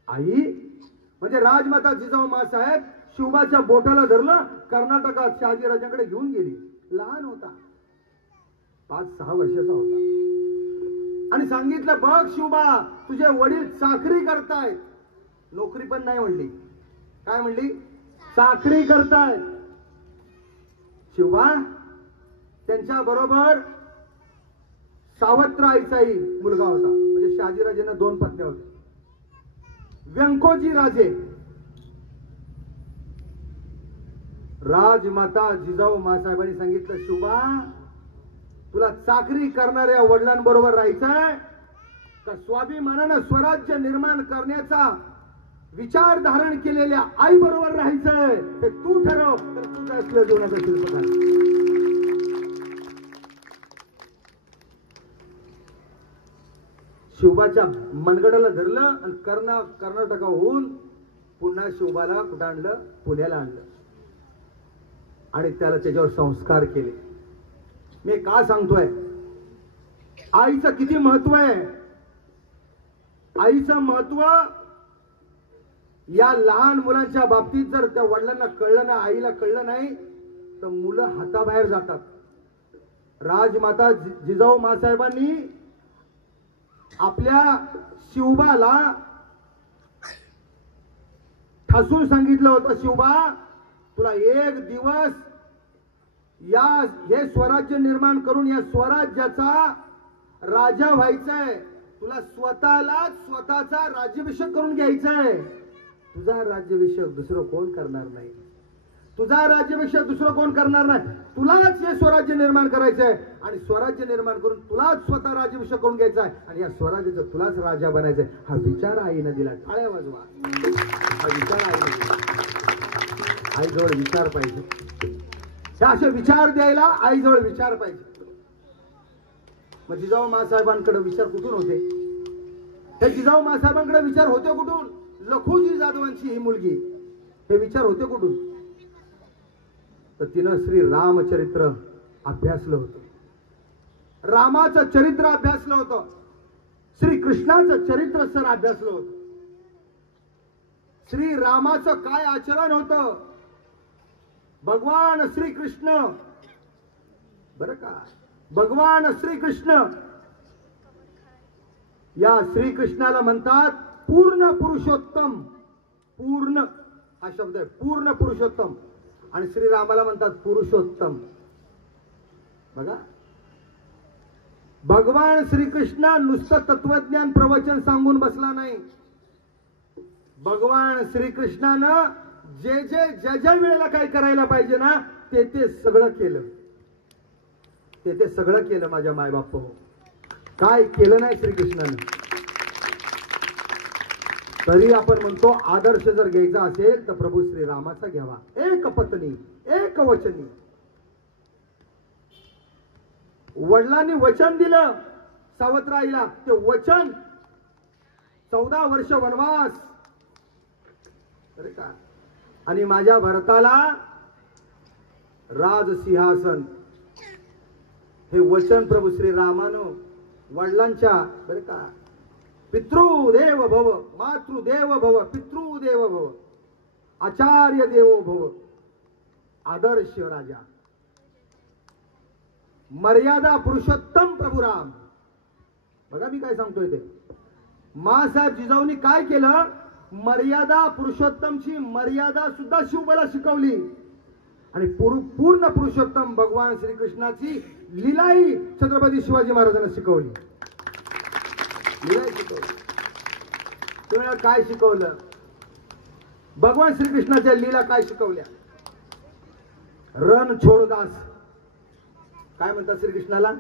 आई म्हणजे राजमाता जिजाऊ माँसाहेब शिवबाच्या बोटाला धरलं, कर्नाटकात शहाजी राजांकडे घेऊन गेली. लहान होता, 5-6 वर्षाचा होता, आणि सांगितलं, बघ शिवबा, तुझे वडील चाकरी करतायत. नोकरी पण नाही म्हणली, काय म्हणली? चाकरी करतायत. शिवबा त्यांच्या बरोबर सावत्राईचाही मुलगा होता. म्हणजे शहाजीराजांना 2 पत्नी होत्या. व्यंकोजी राजे. राजमाता जिजाऊ माँसाहेबांनी सांगितलं, शिवबा तुला चाकरी करणाऱ्या वडिलांबरोबर राहायचंय का स्वाभिमानानं स्वराज्य निर्माण करण्याचा विचार धारण केलेल्या आई बरोबर राहायचंय? ते तू ठरव. तर तुझा तुझ्या जीवनाचा शिल्पकार. शिवबाच्या मनगडाला धरलं आणि कर्नाटकाहून पुन्हा शिवबाला कुठं आणलं? पुण्याला आणलं, आणि त्याला त्याच्यावर संस्कार केले. मी का सांगतोय? आईचं किती महत्व आहे. आईचं महत्व या लहान मुलांच्या बाबतीत जर त्या वडिलांना कळलं ना, आईला कळलं नाही, तर मुलं हाताबाहेर जातात. राजमाता जिजाऊ माँसाहेबांनी आपल्या शिवबाला ठासून सांगितलं होतं, शिवबा तुला एक दिवस हे स्वराज्य निर्माण करून या स्वराज्याचा राजा व्हायचंय. तुला स्वतःचा राज्याभिषेक करून घ्यायचंय. तुझा राज्याभिषेक दुसरं कोण करणार नाही. तुझा राज्याभिषेक दुसरं कोण करणार नाही. तुलाच हे स्वराज्य निर्माण करायचंय, आणि स्वराज्य निर्माण करून तुलाच स्वतः राज्याभिषेक करून घ्यायचा आहे, आणि या स्वराज्याचा तुलाच राजा बनायचंय. हा विचार आईने दिला. टाळ्या वाजवा. हा विचार आईने दिला. आईजवळ विचार पाहिजे. हे असे विचार द्यायला आईजवळ विचार पाहिजे. मग जिजाऊ माँसाहेबांकडे विचार कुठून होते? हे जिजाऊ माँसाहेबांकडे विचार होते कुठून? लखुजी जाधवांची ही मुलगी, हे विचार होते कुठून? तर तिनं श्री रामचरित्र अभ्यासलं होतं. रामाचं चरित्र अभ्यासलं होतं. श्री कृष्णाचं चरित्र सर अभ्यासलं होतं. श्री रामाचं काय आचरण होतं? भगवान श्रीकृष्ण, बरं का, भगवान श्रीकृष्ण, या श्रीकृष्णाला म्हणतात पूर्ण पुरुषोत्तम. पूर्ण हा शब्द आहे, पूर्ण पुरुषोत्तम. आणि श्रीरामाला म्हणतात पुरुषोत्तम. बघा, भगवान श्रीकृष्ण नुसतं तत्वज्ञान प्रवचन सांगून बसला नाही. भगवान श्रीकृष्णानं ज्या वेळेला काय करायला पाहिजे ना, ते सगळं केलं. ते सगळं केलं. माझ्या मायबाप, काय केलं नाही श्रीकृष्णानं? तरी आपण म्हणतो आदर्श जर घ्यायचा असेल तर प्रभू श्रीरामाचा घ्यावा. एक पत्नी, एक वचनी. वडिलांनी वचन दिलं सावत्राईला, ते वचन 14 वर्ष वनवास. अरे का, आणि माझ्या भरताला राजसिंहासन. हे वचन प्रभू श्री रामानं वडिलांच्या बरं का पितृदेव भव, मातृदेव भव, पितृदेव भव, आचार्य देवो भव, आदर्श राजा, मर्यादा पुरुषोत्तम प्रभू राम. बघा मी काय सांगतोय ते. मासाहेब जिजाऊनी काय केलं, मर्यादा पुरुषोत्तमची मर्यादा सुद्धा शिवबाला शिकवली आणि पूर्ण पुरुषोत्तम भगवान श्रीकृष्णाची लीलाही छत्रपती शिवाजी महाराजांना शिकवली. लीला शिकवली. तुम्हाला काय शिकवलं, भगवान श्रीकृष्णाच्या लीला काय शिकवल्या. रण छोडदास, काय म्हणतात श्रीकृष्णाला,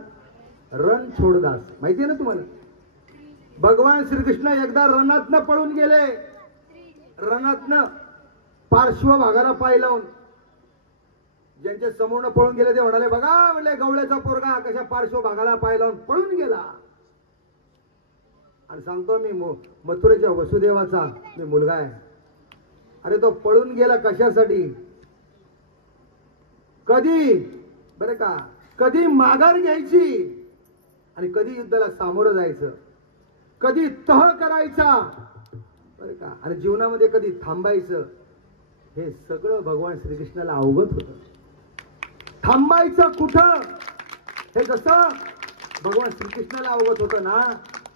रण छोडदास. माहितीये ना तुम्हाला. भगवान श्रीकृष्ण एकदा रणातनं पळून गेले, रणातनं पार्श्वभागाला पाय लावून. ज्यांच्या समोरनं पळून गेले ते म्हणाले, बघा म्हणले गवळ्याचा पोरगा कशा पार्श्वभागाला पाय लावून पळून गेला. आणि सांगतो मी मथुरेच्या वसुदेवाचा मी मुलगा आहे. अरे तो पळून गेला कशासाठी, कधी बरं का, कधी माघार घ्यायची आणि कधी युद्धाला सामोरं जायचं, कधी तह करायचा बरं का, आणि जीवनामध्ये कधी थांबायचं. हे सगळं भगवान श्रीकृष्णाला अवगत होतं. थांबायचं कुठं हे जसं भगवान श्रीकृष्णाला अवगत होतं ना,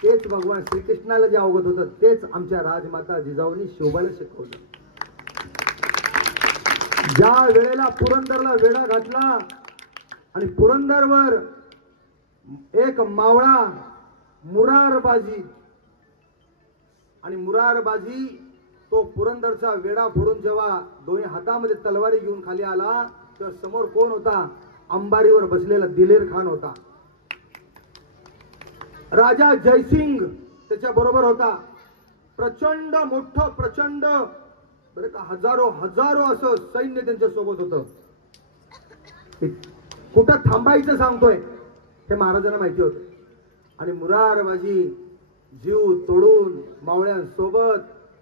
तेच भगवान श्रीकृष्णाला जे अवगत होतं तेच आमच्या राजमाता जिजाऊंनी शिवबाला शिकवलं. ज्या वेळेला पुरंदरला वेढा घातला आणि पुरंदरवर एक मावळा मुरारबाजी, आणि मुरारबाजी तो पुरंदरचा वेढा फोडून जेव्हा दोन्ही हातामध्ये तलवारी घेऊन खाली आला, तेव्हा समोर कोण होता, अंबारीवर बसलेला दिलेर खान होता. राजा जयसिंग त्याच्या बरोबर होता. प्रचंड मोठं, प्रचंड बरं का, हजारो हजारो असं सैन्य त्यांच्या सोबत होतं. कुठं थांबायचं सांगतोय हे महाराजांना माहिती होतं. आणि मुरारबाजी जीव तोडून मावळ्यांसोबत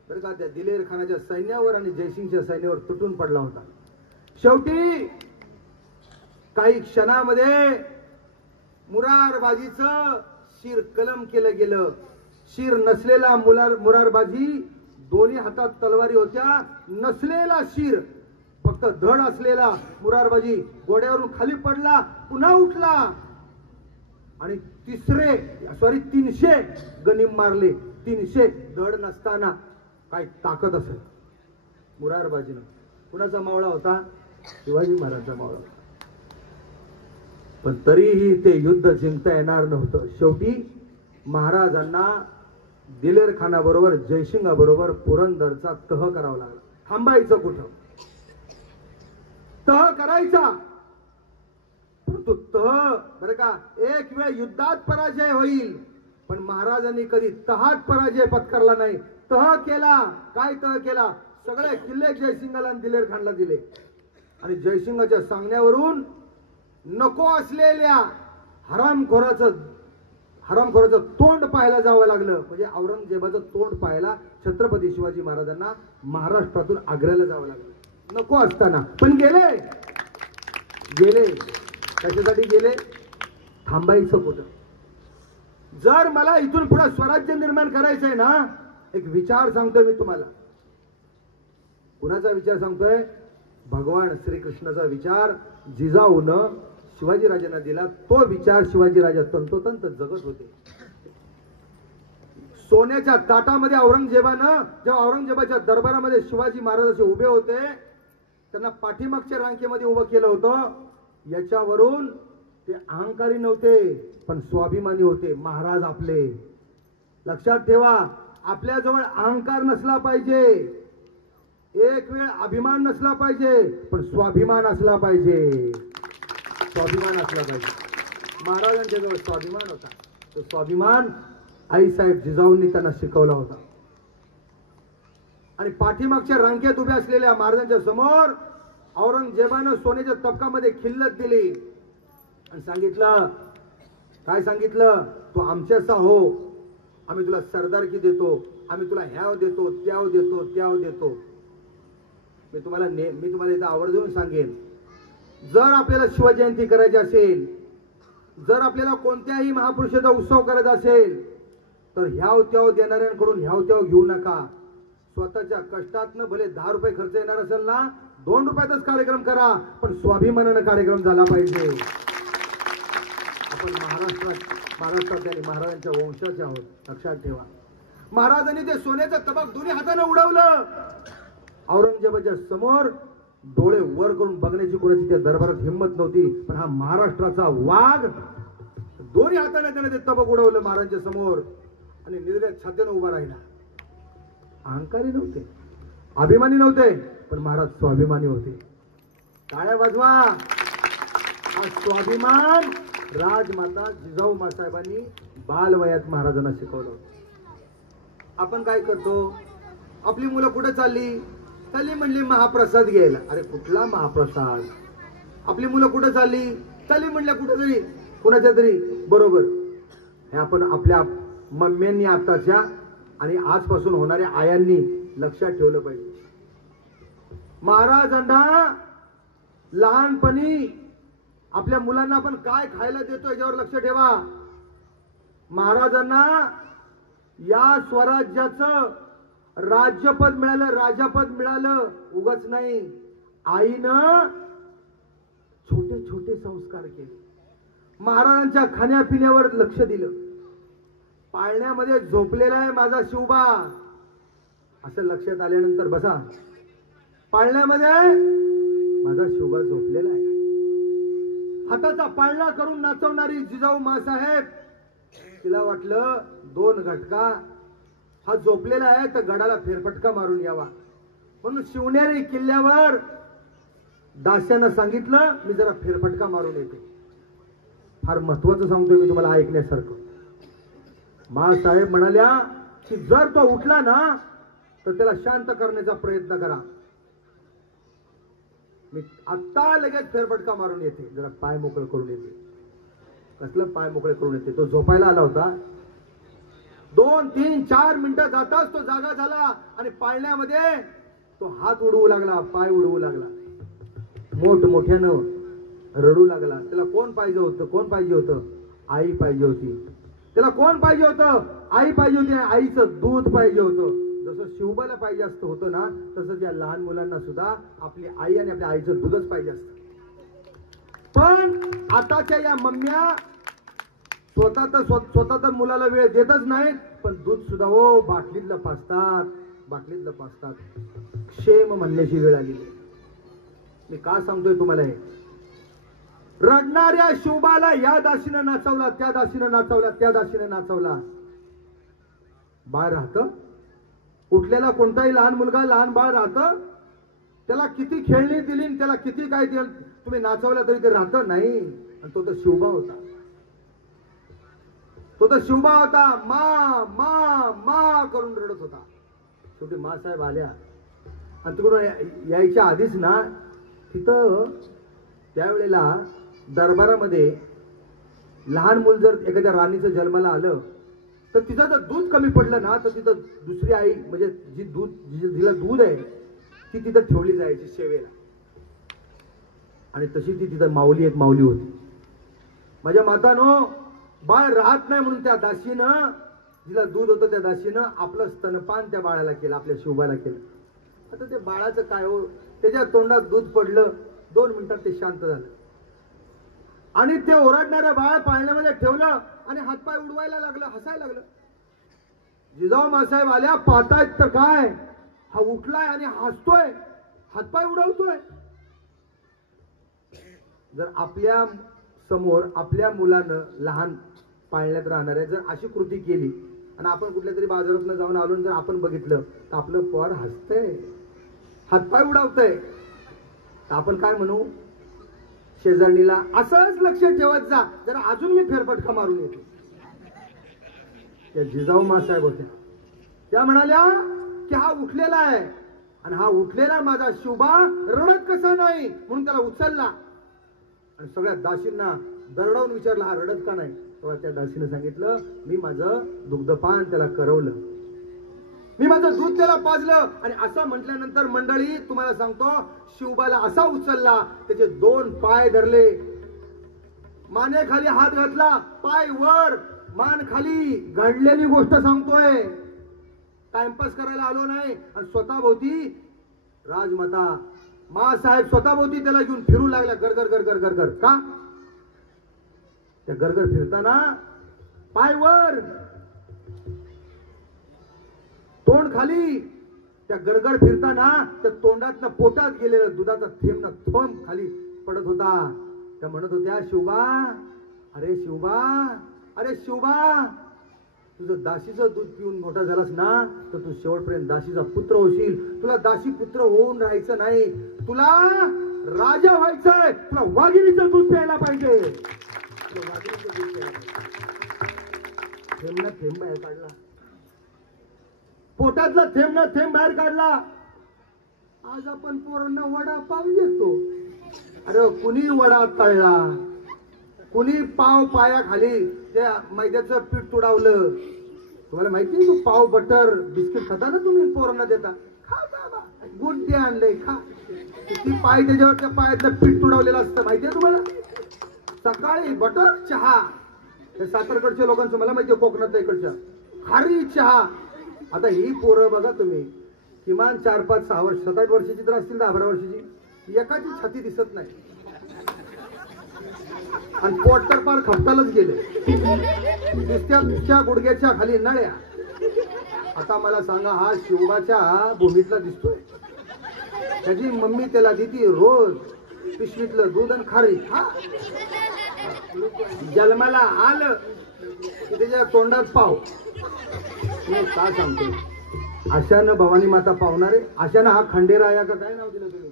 बरं का त्या दिलेर खानाच्या सैन्यावर आणि जयसिंगच्या सैन्यावर तुटून पडला होता. शेवटी काही क्षणामध्ये मुरारबाजीचं शिर कलम केलं गेलं. शिर नसलेला मुरारबाजी, दोन्ही हातात तलवारी होत्या, नसलेला शिर, फक्त धड असलेला मुरारबाजी घोड्यावरून खाली पडला, पुन्हा उठला आणि 300 गनिम मारले. 300 धड नसताना काय ताकद असेल मुरारबाजीनं. कुणाचा मावळा होता, शिवाजी महाराजांचा मावळा. पण तरीही ते युद्ध जिंकता येणार नव्हतं. शेवटी महाराजांना दिलेर खानाबरोबर जयसिंगाबरोबर पुरंदरचा तह करावा लागला. थांबायचं कुठं, तह करायचा. परंतु तह बरं का, एक वेळ युद्धात पराजय होईल, पण महाराजांनी कधी तहात पराजय पत्करला नाही. तह केला. काय तह केला, सगळे किल्ले जयसिंगाला आणि दिलेर खानला दिले. आणि जयसिंगाच्या सांगण्यावरून नको असलेल्या हरामखोराचं तोंड पाहायला जावं लागलं. म्हणजे औरंगजेबाचं तोंड पाहायला छत्रपती शिवाजी महाराजांना महाराष्ट्रातून आग्र्याला जावं लागलं, नको असताना. पण गेले. कशासाठी गेले, थांबायचं कुठं. जर मला इथून पुढे स्वराज्य निर्माण करायचंय ना, एक विचार सांगतोय मी तुम्हाला. कुणाचा विचार सांगतोय, भगवान श्रीकृष्णाचा विचार जिजाऊनं शिवाजीराजांना दिला. तो विचार शिवाजीराजा तंतोतंत जगत होते. सोन्याच्या ताटामध्ये औरंगजेबानं, जेव्हा औरंगजेबाच्या दरबारामध्ये शिवाजी महाराज उभे होते, त्यांना पाठीमागच्या रांकेमध्ये उभं केलं होतं. याच्यावरून ते अहंकारी नव्हते, पण स्वाभिमानी होते. महाराज आपले, लक्षात ठेवा, आपल्याजवळ अहंकार नसला पाहिजे, एक वेळ अभिमान नसला पाहिजे, पण स्वाभिमान असला पाहिजे. स्वाभिमान असला पाहिजे. महाराजांच्या जवळ स्वाभिमान होता. तो स्वाभिमान आईसाहेब जिजाऊंनी त्यांना शिकवला होता. आणि पाठीमागच्या रांकेत उभ्या असलेल्या महाराजांच्या समोर औरंगजेबानं सोन्याच्या तबकामध्ये खिल्लत दिली आणि सांगितलं, काय सांगितलं, तू आमच्याचा हो, आम्ही तुला सरदारकी देतो, आम्ही तुला ह्याव देतो, त्याव देतो. मी तुम्हाला इथं आवर्जून सांगेन, जर आपल्याला शिवजयंती करायची असेल जर आपल्याला कोणत्याही महापुरुषाचा उत्सव करायचा असेल तर ह्याव त्याव देणाऱ्यांकडून ह्याव त्याव घेऊ नका. स्वतःच्या कष्टातनं भले 10 रुपये खर्च येणार असेल ना, 2 रुपयातच कार्यक्रम करा, पण स्वाभिमानानं कार्यक्रम झाला पाहिजे. आपण महाराष्ट्रातल्या महाराजांच्या वंशाचे आहोत, लक्षात ठेवा. महाराजांनी ते सोन्याचं तबक दोन्ही हाताने उडवलं. औरंगजेबाच्या समोर डोळे वर करून बघण्याची कोणाची त्या दरबारात हिंमत नव्हती, पण हा महाराष्ट्राचा वाघ दोन्ही हाताने त्याने ते तबक उडवलं महाराजांच्या समोर आणि निर्भय छातीने उभा राहिला. अहंकारी नव्हते, अभिमानी नव्हते, पण महाराज स्वाभिमानी होते. टाळ्या वाजवा. हा स्वाभिमान राजमाता जिजाऊ मासाहेबांनी बालवयात महाराजांना शिकवलं. आपण काय करतो, आपली मुलं कुठे चालली म्हणली महाप्रसाद घ्यायला. अरे कुठला महाप्रसाद? आपली मुलं कुठे चालली म्हणल्या कुठेतरी कोणाच्या तरी बरोबर. हे आपण आपल्या मम्म्यांनी आताच्या आणि आजपासून होणाऱ्या आयांनी लक्षात ठेवलं पाहिजे. महाराजांना लहानपणी आपल्या मुलांना आपण काय खायला देतो याच्यावर लक्ष ठेवा. महाराजांना या स्वराज्याचं राज्यपद मिळालं, राजापद मिळालं उगाच नाही. आईनं छोटे छोटे संस्कार केले. महाराजांच्या खाण्यापिण्यावर लक्ष दिलं. पाळण्यामध्ये झोपलेला आहे माझा शिवबा असं लक्षात आल्यानंतर बसा, पाळण्यामध्ये माझा शिवबा झोपलेला आहे. हाताचा पाळणा करून नाचवणारी जिजाऊ मासाहेब, तिला वाटलं 2 घटका हा झोपलेला आहे तर गडाला फेरफटका मारून यावा, म्हणून शिवनेरी किल्ल्यावर दास्यानं सांगितलं मी जरा फेरफटका मारून येते. फार महत्वाचं सांगतोय मी तुम्हाला ऐकण्यासारखं. मासाहेब म्हणाल्या की जर तो उठला ना तर त्याला शांत करण्याचा प्रयत्न करा. मी आत्ता लगेच फेरफटका मारून येते, जरा पाय मोकळे करून येते. कसलं पाय मोकळे करून येते? तो झोपायला आला होता. 2, 3, 4 मिनिटं जाताच तो जागा झाला आणि पाळण्यामध्ये तो हात उडवू लागला, पाय उडवू लागला, मोठमोठ्यानं रडू लागला. त्याला कोण पाहिजे होतं? कोण पाहिजे होतं? आई पाहिजे होती. त्याला कोण पाहिजे होतं? आई पाहिजे होती. आईचं दूध पाहिजे होतं. जसं शिवबाला पाहिजे असतं होतं ना, तसंच या लहान मुलांना सुद्धा आपली आई आणि आपल्या आईचं दूधच पाहिजे असतं. पण आताच्या या मम्म्या स्वतः तर मुलाला वेळ देतच नाहीत, पण दूध सुद्धा हो बाटलीतलं पाजतात. क्षेम म्हणण्याची वेळ आली. मी का सांगतोय तुम्हाला हे? रडणाऱ्या शिवबाला या दासीनं नाचवला, त्या दासीनं नाचवला, त्या दासीनं नाचवला. बाळ राहतं, उठलेला कोणताही लहान मुलगा, लहान बाळ राहतं, त्याला किती खेळणी दिली, त्याला किती काय दिलं, तुम्ही नाचवलं तरी ते राहतं नाही. आणि तो तर शिवबा होता. मा मा मा करून रडत होता. शेवटी मासाहेब आल्या आणि तिकडून यायच्या आधीच ना तिथं त्यावेळेला दरबारामध्ये लहान मूल जर एखाद्या राणीचं जन्माला आलं तर तिचं जर दूध कमी पडलं ना तर तिथं दुसरी आई म्हणजे जिला दूध आहे ती तिथं ठेवली जायची सेवेला. आणि तशी ती तिथं एक माऊली होती. माझ्या मातानो, बाळ राहत नाही म्हणून त्या दासीनं, जिला दूध होतं त्या दासीनं आपलं स्तनपान त्या बाळाला केलं, आपल्या शिवबाला केलं. आता ते बाळाचं काय हो, त्याच्या तोंडात दूध पडलं, 2 मिनिटात ते शांत झालं आणि ते ओरडणारं बाळ पाळण्यामध्ये ठेवलं आणि हातपाय उडवायला लागलं, हसायला लागलं. जिजाऊ मासाहेब आल्या, पाहतायत तर काय, हा उठलाय आणि हसतोय, हातपाय उडवतोय. जर आपल्या समोर आपल्या मुलानं लहान पाळण्यात राहणाऱ्या जर अशी कृती केली आणि आपण कुठल्या तरी बाजारात जाऊन आलो जर आपण बघितलं तर आपलं पोर हसतंय, हातपाय उडवतंय, तर आपण काय म्हणू? शेजारणीला असंच लक्ष ठेवत जा, जरा अजून मी फेरफटका मारून येतो. त्या जिजाऊ मासाहेब होत्या, त्या म्हणाल्या की हा उठलेला आहे आणि हा उठलेला माझा शिवबा रडत कसा नाही, म्हणून त्याला उचलला आणि सगळ्या दासींना दरडावून विचारलं हा रडत का नाही. तेव्हा त्या दासीने सांगितलं मी माझं दुग्धपान त्याला करवलं, मी माझं दूध त्याला पाजलं. आणि असं म्हटल्यानंतर मंडळी तुम्हाला सांगतो, शिवबाला असा उचलला, त्याचे 2 पाय धरले, मानेखाली हात घातला, पाय वर, मान खाली, घडलेली गोष्ट सांगतोय. टाइमपास करायला आलो नाही. आणि स्वतःभोवती राजमाता मासाहेब स्वतःभोवती त्याला घेऊन फिरू लागल्या, गरगर गरगर गरगर. का? त्या गरगर फिरताना पाय वर, तोंड खाली. त्या गरगर फिरताना त्या तोंडातनं पोटात गेलेलं दुधाचा थेंब खाली पडत होता. त्या म्हणत होत्या, शिवबा, अरे शिवबा, अरे शिवबा, तुझं दासीचं दूध पिऊन मोठा झालास ना तर तू शेवटपर्यंत दासीचा पुत्र होशील. तुला दासी पुत्र होऊन राहायचं नाही, तुला राजा व्हायचंय. तुला वाघिणीचं दूध प्यायला पाहिजे. थेंब ना थेंब बाहेर काढला, पोटातला थेंब ना थेंब बाहेर काढला. आज आपण पोरांना वडापाव देतो. अरे कुणी वडा तळला, कुणी पाव पायाखाली त्या मैद्याचं पीठ तुडावलं. तुम्हाला माहिती तू पाव बटर बिस्किट खाता ना तुम्ही, पोरांना देता. खा बाबा, गुड दे आणलंय, खा. किती पाय त्याच्यावर त्या पायातलं पीठ तुडवलेलं असतं माहितीये तुम्हाला. सकाळी बटर चहा, हे सातारकडच्या लोकांचं मला माहितीये, कोकणातल्या इकडच्या खारी चहा. आता ही पोरं बघा तुम्ही, किमान 4, 5, 6 वर्ष, 7-8 वर्षाची तर असतील, 10-12 वर्षाची. एकाची छाती दिसत नाही आणि पोट तर पार खपटालच गेले. नुसत्या गुडघ्याच्या खाली नळ्या. आता मला सांगा, हा शिवबाच्या भूमीतला दिसतोय. त्याची मम्मी त्याला देती रोज पिशवीतलं दूध आणि खारी. हा जन्माला आलं की त्याच्या तोंडात पाव. मी काय सांगतो, अशानं भवानी माता पावणारे, अशानं हा खंडेराया का काय नाव दिलं तुम्ही,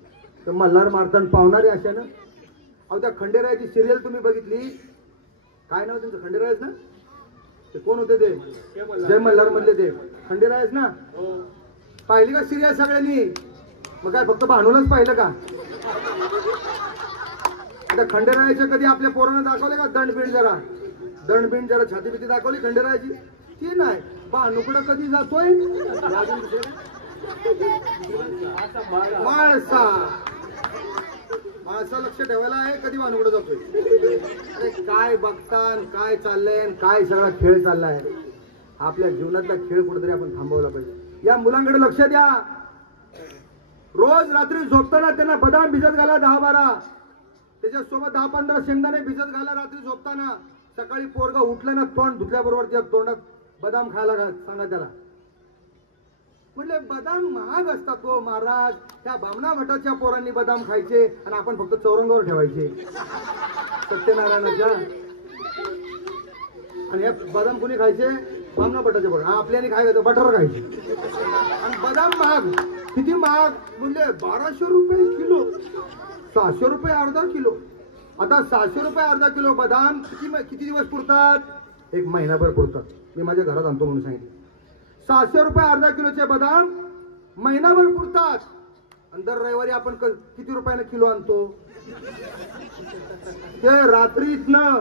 तर मल्हार मारताना पावणारे अशानं. अहो त्या खंडेरायाची सिरियल तुम्ही बघितली, काय नाव त्यांचं, खंडेरायच ना, ते कोण होते ते, जय मल्हार मधले ते खंडेरायच ना. पाहिली का सिरियल सगळ्यांनी? मग काय फक्त भानूलाच पाहिलं का? आता खंडेरायाच्या कधी आपल्या पोरांना दाखवले का दंडबिंड जरा छाती बिती दाखवली खंडेरायाची? ती नाही. भानुकडं कधी जातोय माणसा लक्ष ठेवायला आहे, कधी भानुकडं जातोय. अरे काय बघतान, काय चाललंय, काय सगळा खेळ चाललाय. आपल्या जीवनातला खेळ कुठेतरी आपण थांबवला पाहिजे. या मुलांकडे लक्ष द्या. रोज रात्री झोपताना त्यांना बदाम भिजत घाला 10-12, त्याच्यासोबत 10-15 शेंगदाणे भिजत घाला रात्री झोपताना. सकाळी पोरगा उठलं ना, तोंड धुतल्याबरोबर त्या तोंडात बदाम खायला सांगा त्याला. म्हटले बदाम महाग असतात तो महाराज. त्या बामणा भटाच्या पोरांनी बदाम खायचे आणि आपण फक्त चौरंगावर ठेवायचे सत्यनारायणाच्या. आणि हे बदाम कुणी खायचे? बामणा भटाचे पोर. आपल्याने काय खायचं? बटर खायचे. आणि बदाम महाग. किती महाग? म्हणजे 1200 रुपये किलो, 600 रुपये अर्धा किलो. आता 600 रुपये अर्धा किलो बदाम किती दिवस पुरतात? 1 महिनाभर पुरतात. मी माझ्या घरात आणतो म्हणून सांगितलं. 600 रुपये अर्धा किलोचे बदाम महिनाभर पुरतात. आणि दर रविवारी आपण किती रुपयाने किलो आणतो? ते रात्रीतनं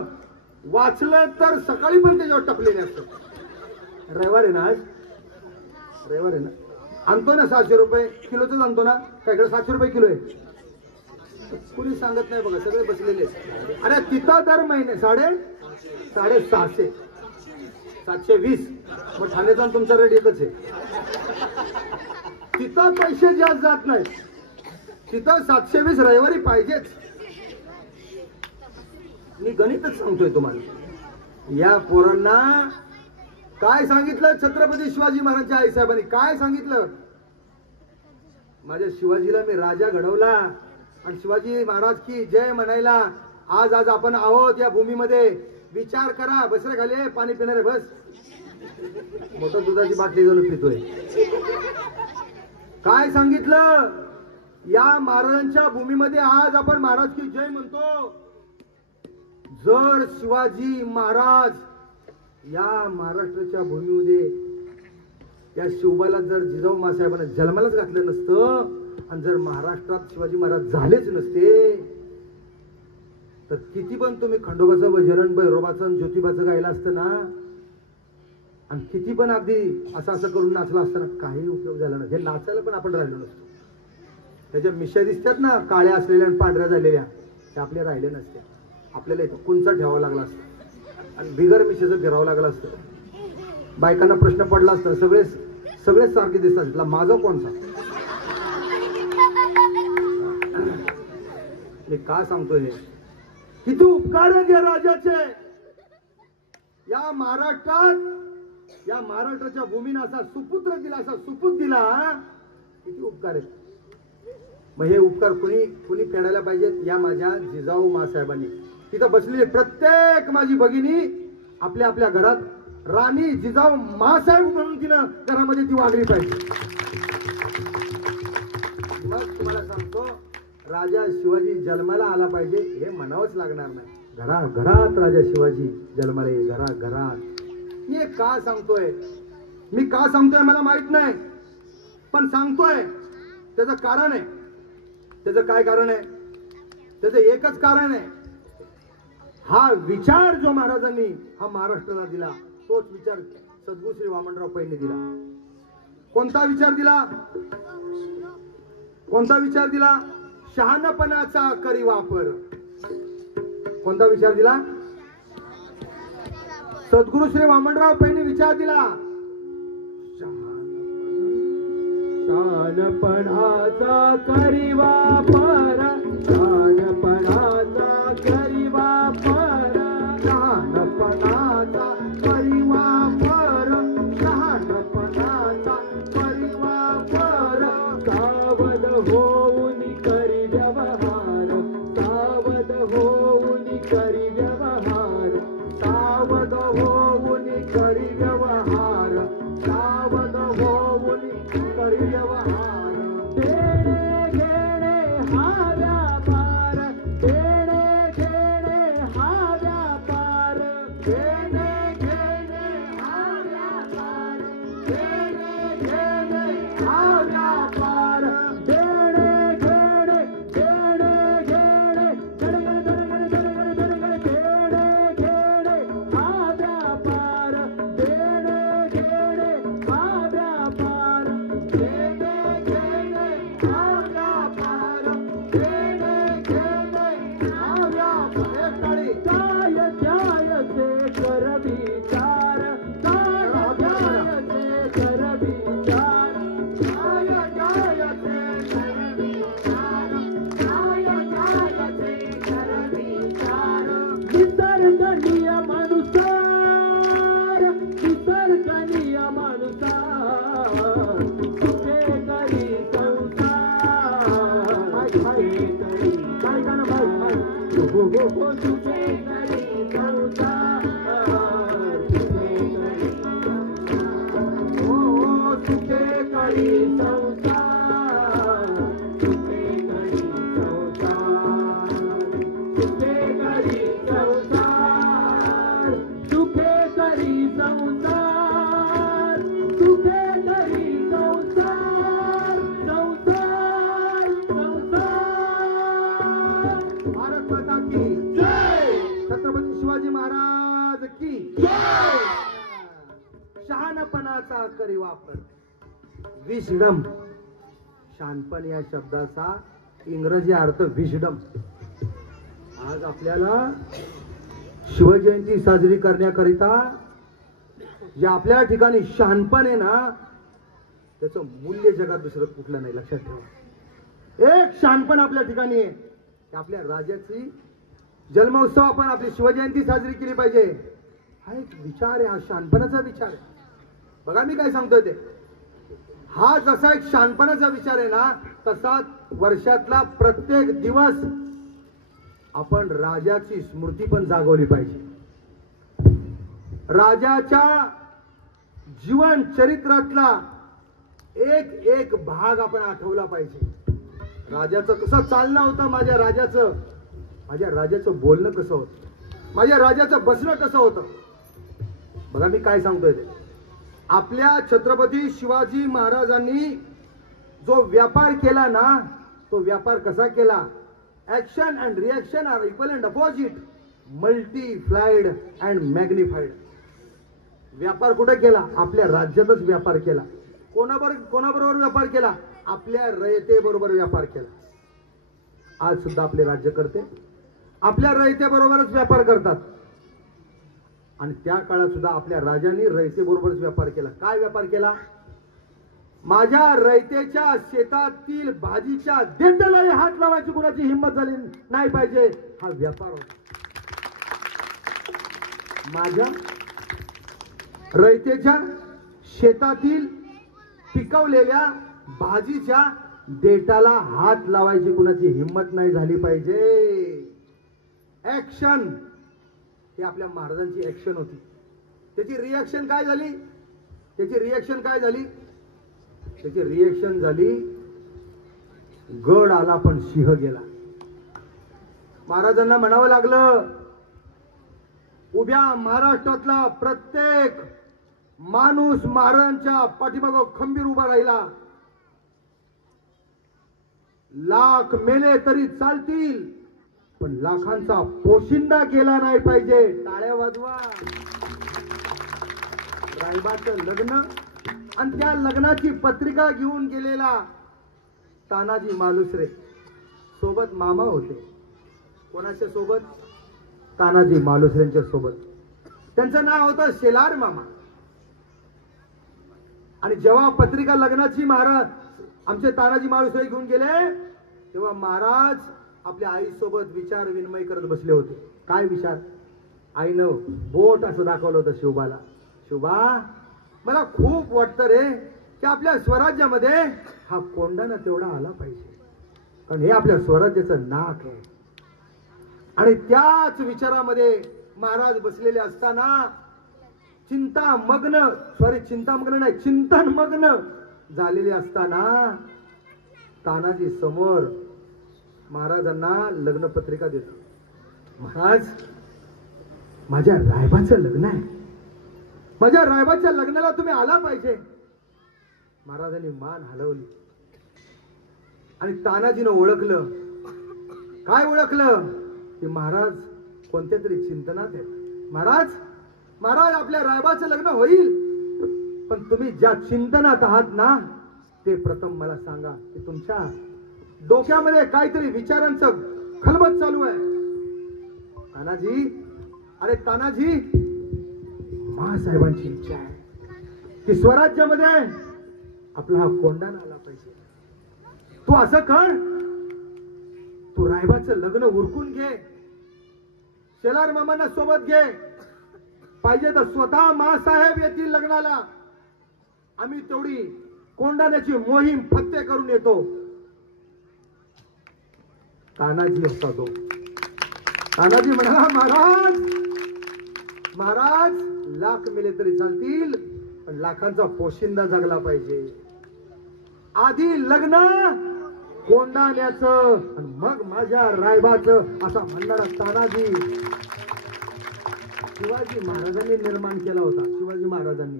वाचलं तर सकाळी पण त्याच्यावर टपलेले असतात. रविवार आहे ना, आज रविवार आहे ना, आणतो ना 600 रुपये किलोच आणतो ना. काय इकडे 700 रुपये किलो आहे? कुणी सांगत नाही बघा, सगळे बसलेले. अरे तिथं दर महिने 650, 720. मग ठाण्याचा तुमचा रेट एकच आहे. तिथं पैसे जास्त जात नाहीत. तिथं 720 रविवारी पाहिजेच. मी गणितच सांगतोय तुम्हाला. या पोरांना काय सांगितलं छत्रपती शिवाजी महाराजांच्या आईसाहेबांनी? काय सांगितलं? माझ्या शिवाजीला मी राजा घडवला आणि शिवाजी महाराज की जय म्हणायला आज आपण आहोत या भूमीमध्ये. विचार करा. बस रे खाली, पाणी पिणारे बस. मोठं दुधाची बाटली जाऊन पितोय. काय सांगितलं? या महाराजांच्या भूमीमध्ये आज आपण महाराज की जय म्हणतो. जर शिवाजी महाराज या महाराष्ट्राच्या भूमीमध्ये या शिवबाला जर जिजाऊ मासाहेबांना जन्मालाच घातलं नसतं आणि जर महाराष्ट्रात शिवाजी महाराज झालेच नसते तर किती पण तुम्ही खंडोबाचं भजन, भैरोबाचं, ज्योतिबाचं गायला असतं ना, आणि किती पण अगदी असं करून नाचला असताना काही उपयोग झाला नाही. हे नाचायला पण आपण राहिलो नसतो. त्याच्या मिश्या दिसतात ना काळ्या असलेल्या आणि पांढऱ्या झालेल्या, ते आपल्या राहिले नसत्या. आपल्याला इथं कुंचा ठेवावा लागला असतं आणि बिगर मिशेचं फिरावं लागलं असतं. बायकांना प्रश्न पडला असता, सगळेच सारखे दिसतात, माझा कोणचा. मी का सांगतोय हे? किती उपकार आहेत या राजाचे. या महाराष्ट्राच्या भूमीने असा सुपुत्र दिला, असा सुपूत दिला. किती उपकार आहेत. मग हे उपकार कुणी फेडायला पाहिजेत? या माझ्या जिजाऊ मासाहेबांनी. तिथं बसलेली प्रत्येक माझी भगिनी आपल्या आपल्या घरात राणी जिजाऊ मासाहेब म्हणून तिनं घरामध्ये ती वागली पाहिजे. मग तुम्हाला सांगतो, राजा शिवाजी जन्माला आला पाहिजे हे म्हणावंच लागणार नाही. घरात राजा शिवाजी जन्माला येईल, घरात. मी का सांगतोय मला माहित नाही, पण सांगतोय. त्याचं कारण आहे. त्याचं काय कारण आहे? त्याचं एकच कारण आहे. हा विचार जो महाराजांनी हा महाराष्ट्राला दिला, तोच विचार सद्गुरू श्री वामनराव पैंनी दिला. कोणता विचार दिला? शहाणपणाचा करी वापर. कोणता विचार दिला? सद्गुरू श्री वामनराव पैंनी विचार दिला. शहाणपणाचा करी वापर, शहाणपणाचा करी वापर, शहाणपणाचा करी वापर, शहाणपणाचा करी वापर. सावध होऊन करी व्यवहार, सावध होऊन करी व्यवहार, सावध होऊन करी व्यवहार, सावध होऊन करी व्यवहार. देणे घेणे हा व्यापार, देणे घेणे हा व्यापार, देणे घेणे हा व्यापार, देणे घेणे हा व्यापार, देणे घेणे, देणे घेणे, देणे घेणे हा व्यापार, देणे घेणे हा व्यापार, देणे घेणे हा व्यापार, देणे घेणे हा व्यापार. काय न्यायचे कर विचार, काय न्यायचे कर विचार, काय न्यायचे कर विचार, काय न्यायचे कर विचार. निसर्ग नियमानुसार, निसर्ग नियमानुसार सुखे करी संसार. सुखे करी संसार, सुखे करी संसार, सुखे करी संसार, सुखे करी संसार, सुखे करी संसार, सुखे करी संसार, सुखे करी संसार, संसार, संसार. भारत माता की जय. छत्रपती शिवाजी महाराज की जय. शहाणपणाचा करी वापर. विस्डम, शहाणपण या शब्दाचा इंग्रजी अर्थ विस्डम. आज आपल्याला शिवजयंती साजरी करण्याकरिता जे आपल्या ठिकाणी शहाणपण आहे ना, त्याचं मूल्य जगात दुसरं कुठलं नाही. लक्षात ठेवा. एक शहाणपण आपल्या ठिकाणी आहे, आपल्या राजाची जन्मोत्सव आपण आपली शिवजयंती साजरी केली पाहिजे. हा एक विचार आहे, हा शहाणपणाचा विचार आहे. बघा मी काय सांगतोय ते. हा जसा एक शहाणपणाचा विचार आहे ना, तसाच वर्षातला प्रत्येक दिवस आपण राजाची स्मृती पण जागवली पाहिजे. राजाच्या जीवन चरित्रातला एक भाग आपण आठवला पाहिजे. राजाचं कसं चालणं होतं, माझ्या राजाचं बोलणं कसं होतं, माझ्या राजाचं बसणं कसं होतं. बघा मी काय सांगतोय ते. आपल्या छत्रपती शिवाजी महाराजांनी जो व्यापार केला ना, तो व्यापार कसा केला? Action and reaction are equal and opposite, multiplied and magnified. व्यापार कुठे केला? आपल्या राज्यातच व्यापार केला. कोणाबरोबर व्यापार केला? आपल्या रयतेबरोबर व्यापार केला. आज सुद्धा आपले राज्यकर्ते आपल्या रयतेबरोबरच व्यापार करतात. आणि त्या काळात सुद्धा आपल्या राजांनी रयतेबरोबरच व्यापार केला. काय व्यापार केला? माझ्या रयतेच्या शेतातील भाजीच्या देठालाही हात लावायची कुणाची हिंमत झाली नाही पाहिजे, हा व्यापार होता. माझ्या रयतेच्या शेतातील पिकवलेल्या भाजीच्या देठाला हात लावायची कुणाची हिंमत नाही झाली पाहिजे. ऍक्शन, ही आपल्या महाराजांची ऍक्शन होती. त्याची रिएक्शन काय झाली? त्याची रिएक्शन काय झाली? त्याची रिएक्शन झाली, गड आला पण सिंह गेला. महाराजांना म्हणावं लागलं, उभ्या महाराष्ट्रातला प्रत्येक माणूस महाराजांच्या पाठीमागं खंबीर उभा राहिला. लाख मेले तरी चालतील, पण लाखांचा पोशिंदा केला नाही पाहिजे. टाळ्या वाजवा. रायबाचं लग्न आणि त्या लग्नाची पत्रिका घेऊन गेलेला तानाजी मालुसरे सोबत मामा होते. कोणाच्या सोबत? तानाजी मालुसरेंच्या सोबत. त्यांचं नाव होतं शेलार मामा. आणि जेव्हा पत्रिका लग्नाची महाराज आमचे तानाजी मालुसरे घेऊन गेले, तेव्हा महाराज आपल्या आई सोबत विचार विनिमय करत बसले होते. काय विचार? आईनं बोट असं दाखवलं होतं शिवबाला. शिवबा, मला खूप वाटतं रे की आपल्या स्वराज्यामध्ये हा कोंडाणा तेवढा आला पाहिजे, कारण हे आपल्या स्वराज्याचं नाक आहे. आणि त्याच विचारामध्ये महाराज बसलेले असताना चिंतामग्न नाही चिंतनमग्न झालेले असताना तानाजी समोर महाराजांना लग्नपत्रिका देतो. महाराज, माझ्या रायबाचं लग्न आहे, माझ्या रायबाच्या लग्नाला तुम्ही आला पाहिजे. महाराजांनी मान हलवली आणि तानाजीनं ओळखलं. काय ओळखलं? की महाराज कोणत्या तरी चिंतनात आहेत. महाराज आपल्या रायबाचं लग्न होईल, पण तुम्ही ज्या चिंतनात आहात ना, ते प्रथम मला सांगा की तुमच्या डोक्यामध्ये काहीतरी विचारांचं खलबत चालू आहे. तानाजी, अरे तानाजी, महासाहेबांची इच्छा आहे की स्वराज्यामध्ये आपला हा कोंडाणा आला पाहिजे. तू असं कर, तू रायबाचं लग्न उरकून घे, शेलार मामांना सोबत घे, पाहिजे तर स्वतः महासाहेब येतील लग्नाला, आम्ही तेवढी कोंडाण्याची मोहीम फत्ते करून येतो. तानाजी असता तो. तानाजी म्हणाला, महाराज लाख मेले तरी चालतील, पण लाखांचा पोशिंदा जगला पाहिजे. आधी लग्न कोंडाण्याचं आणि मग माझ्या रायबाचं, असा म्हणणारा तानाजी शिवाजी महाराजांनी निर्माण केला होता. शिवाजी महाराजांनी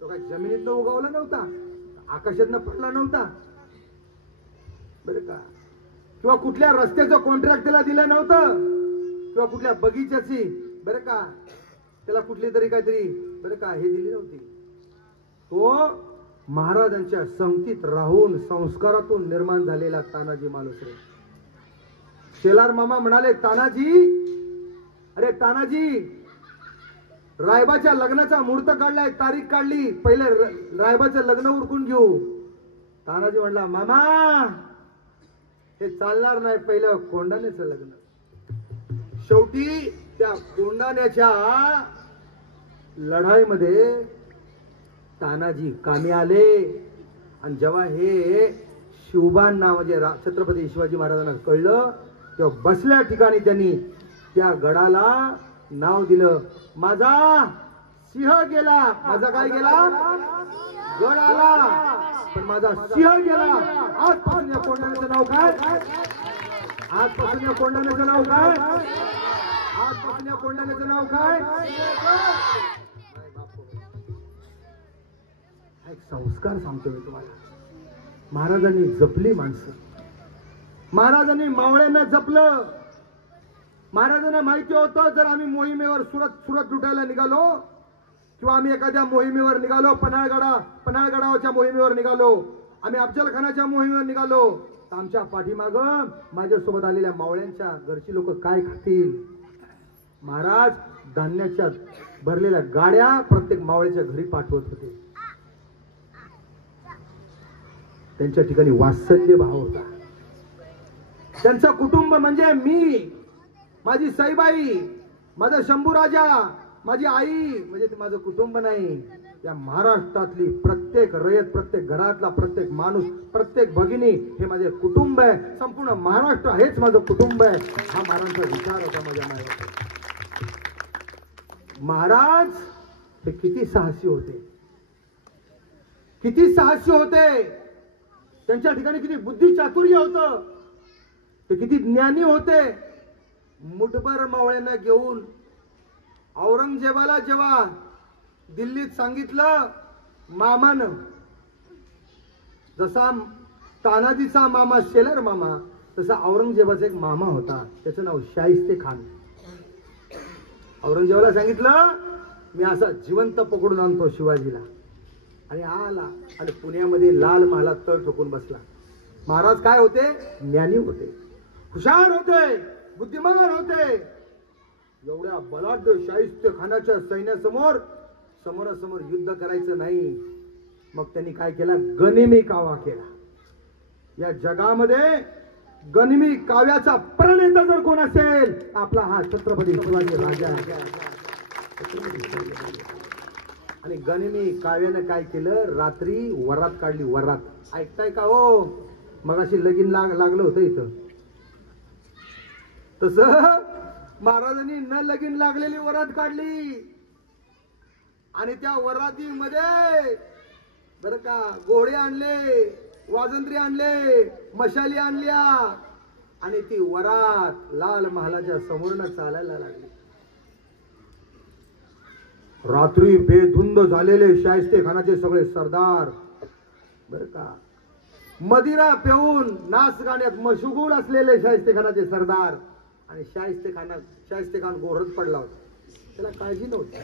तो काय जमिनीतनं उगवला नव्हता, आकाशातनं पडला नव्हता बरं का, किंवा कुठल्या रस्त्याचं कॉन्ट्रॅक्ट त्याला दिलं नव्हतं, किंवा कुठल्या बगीच्याची बरं का त्याला कुठली तरी काहीतरी बरं का हे दिली नव्हती. तो महाराजांच्या संगतीत राहून संस्कारातून निर्माण झालेला तानाजी मालुसरे. शेलार मामा म्हणाले, तानाजी, अरे तानाजी, रायबाच्या लग्नाचा मुहूर्त काढलाय, तारीख काढली, पहिले रायबाचं लग्न उरकून घेऊ. तानाजी म्हणला, मामा हे चालणार नाही, पहिलं कोंडाण्याचं लग्न. शेवटी त्या कोंडाण्याच्या लढाईमध्ये तानाजी कामी आले. आणि जेव्हा हे शिवबांना म्हणजे छत्रपती शिवाजी महाराजांना कळलं, तेव्हा बसल्या ठिकाणी त्यांनी त्या गडाला नाव दिलं, माझा सिंह गेला. माझा काय गेला? गड आला, पण माझा सिंह गेला. आजपासून या कोंडाण्याचं नाव काय? आजपासून या कोंडाण्याचं नाव काय? आजपासून या कोंडाण्याचं नाव काय? एक संस्कार सांगतो मी तुम्हाला. महाराजांनी जपली माणसं, महाराजांनी मावळ्यांना जपलं. महाराजांना माहिती होतं, जर आम्ही मोहिमेवर सुरत लुटायला निघालो, किंवा आम्ही एखाद्या मोहिमेवर निघालो, पन्हाळगडावरच्या मोहिमेवर निघालो, आम्ही अफजल खानाच्या मोहिमेवर निघालो, आमच्या पाठीमाग माझ्यासोबत आलेल्या मावळ्यांच्या घरची लोक काय खातील. महाराज धान्याच्या भरलेल्या गाड्या प्रत्येक मावळ्याच्या घरी पाठवत होते. त्यांच्या ठिकाणी वात्सल्य भाव होता. त्यांचं कुटुंब म्हणजे मी, माझी सईबाई, माझा शंभू राजा, माझी आई म्हणजे ते माझं कुटुंब नाही. या महाराष्ट्रातली प्रत्येक रयत, प्रत्येक घरातला प्रत्येक माणूस, प्रत्येक भगिनी हे माझे कुटुंब आहे. संपूर्ण महाराष्ट्र हेच माझं कुटुंब आहे. हा महाराजांचा विचार होता माझ्या मायावर. महाराज हे किती साहसी होते, किती साहसी होते. त्यांच्या ठिकाणी किती बुद्धी चातुर्य होतं. ते किती ज्ञानी होते. मुठभर मावळ्यांना घेऊन औरंगजेबाला जेव्हा दिल्लीत सांगितलं, मामानं जसा तानाजीचा मामा शेलर मामा, तसा औरंगजेबाचा एक मामा होता, त्याचं नाव शाहिस्ते खान. औरंगजेबाला सांगितलं, मी असा जिवंत पकडून आणतो शिवाजीला. आणि आला आणि पुण्यामध्ये लाल महालात तळ ठोकून बसला. महाराज काय होते? ज्ञानी होते, हुशार होते, बुद्धिमान होते. एवढ्या बलाढ्य शाहिस्ते खानाच्या सैन्यासमोर समोरासमोर युद्ध करायचं नाही. मग त्यांनी काय केलं? गनिमी कावा केला. या जगामध्ये गनिमी काव्याचा प्रणेता जर कोण असेल, आपला हा छत्रपती शिवाजी राजा. आणि गनिमी काव्यानं काय केलं? रात्री वरात काढली. वरात ऐकताय का हो? मग अशी लगीन लागलं होतं इथं. तस महाराजांनी न लगीन लागलेली वरात काढली. आणि त्या वरातीमध्ये बर का घोडे आणले, वाजंत्री आणले, मशाली आणल्या आणि ती वरात लाल महालाच्या समोरनं चालायला लागली. रात्री बेधुंद झालेले शाहिस्ते खानाचे सगळे सरदार बर का, मदिरा पिऊन नाच गाण्यात मशगूल असलेले शाहिस्ते खानाचे सरदार. आणि शाहिस्ते खान गोरच पडला होता, त्याला काळजी नव्हती.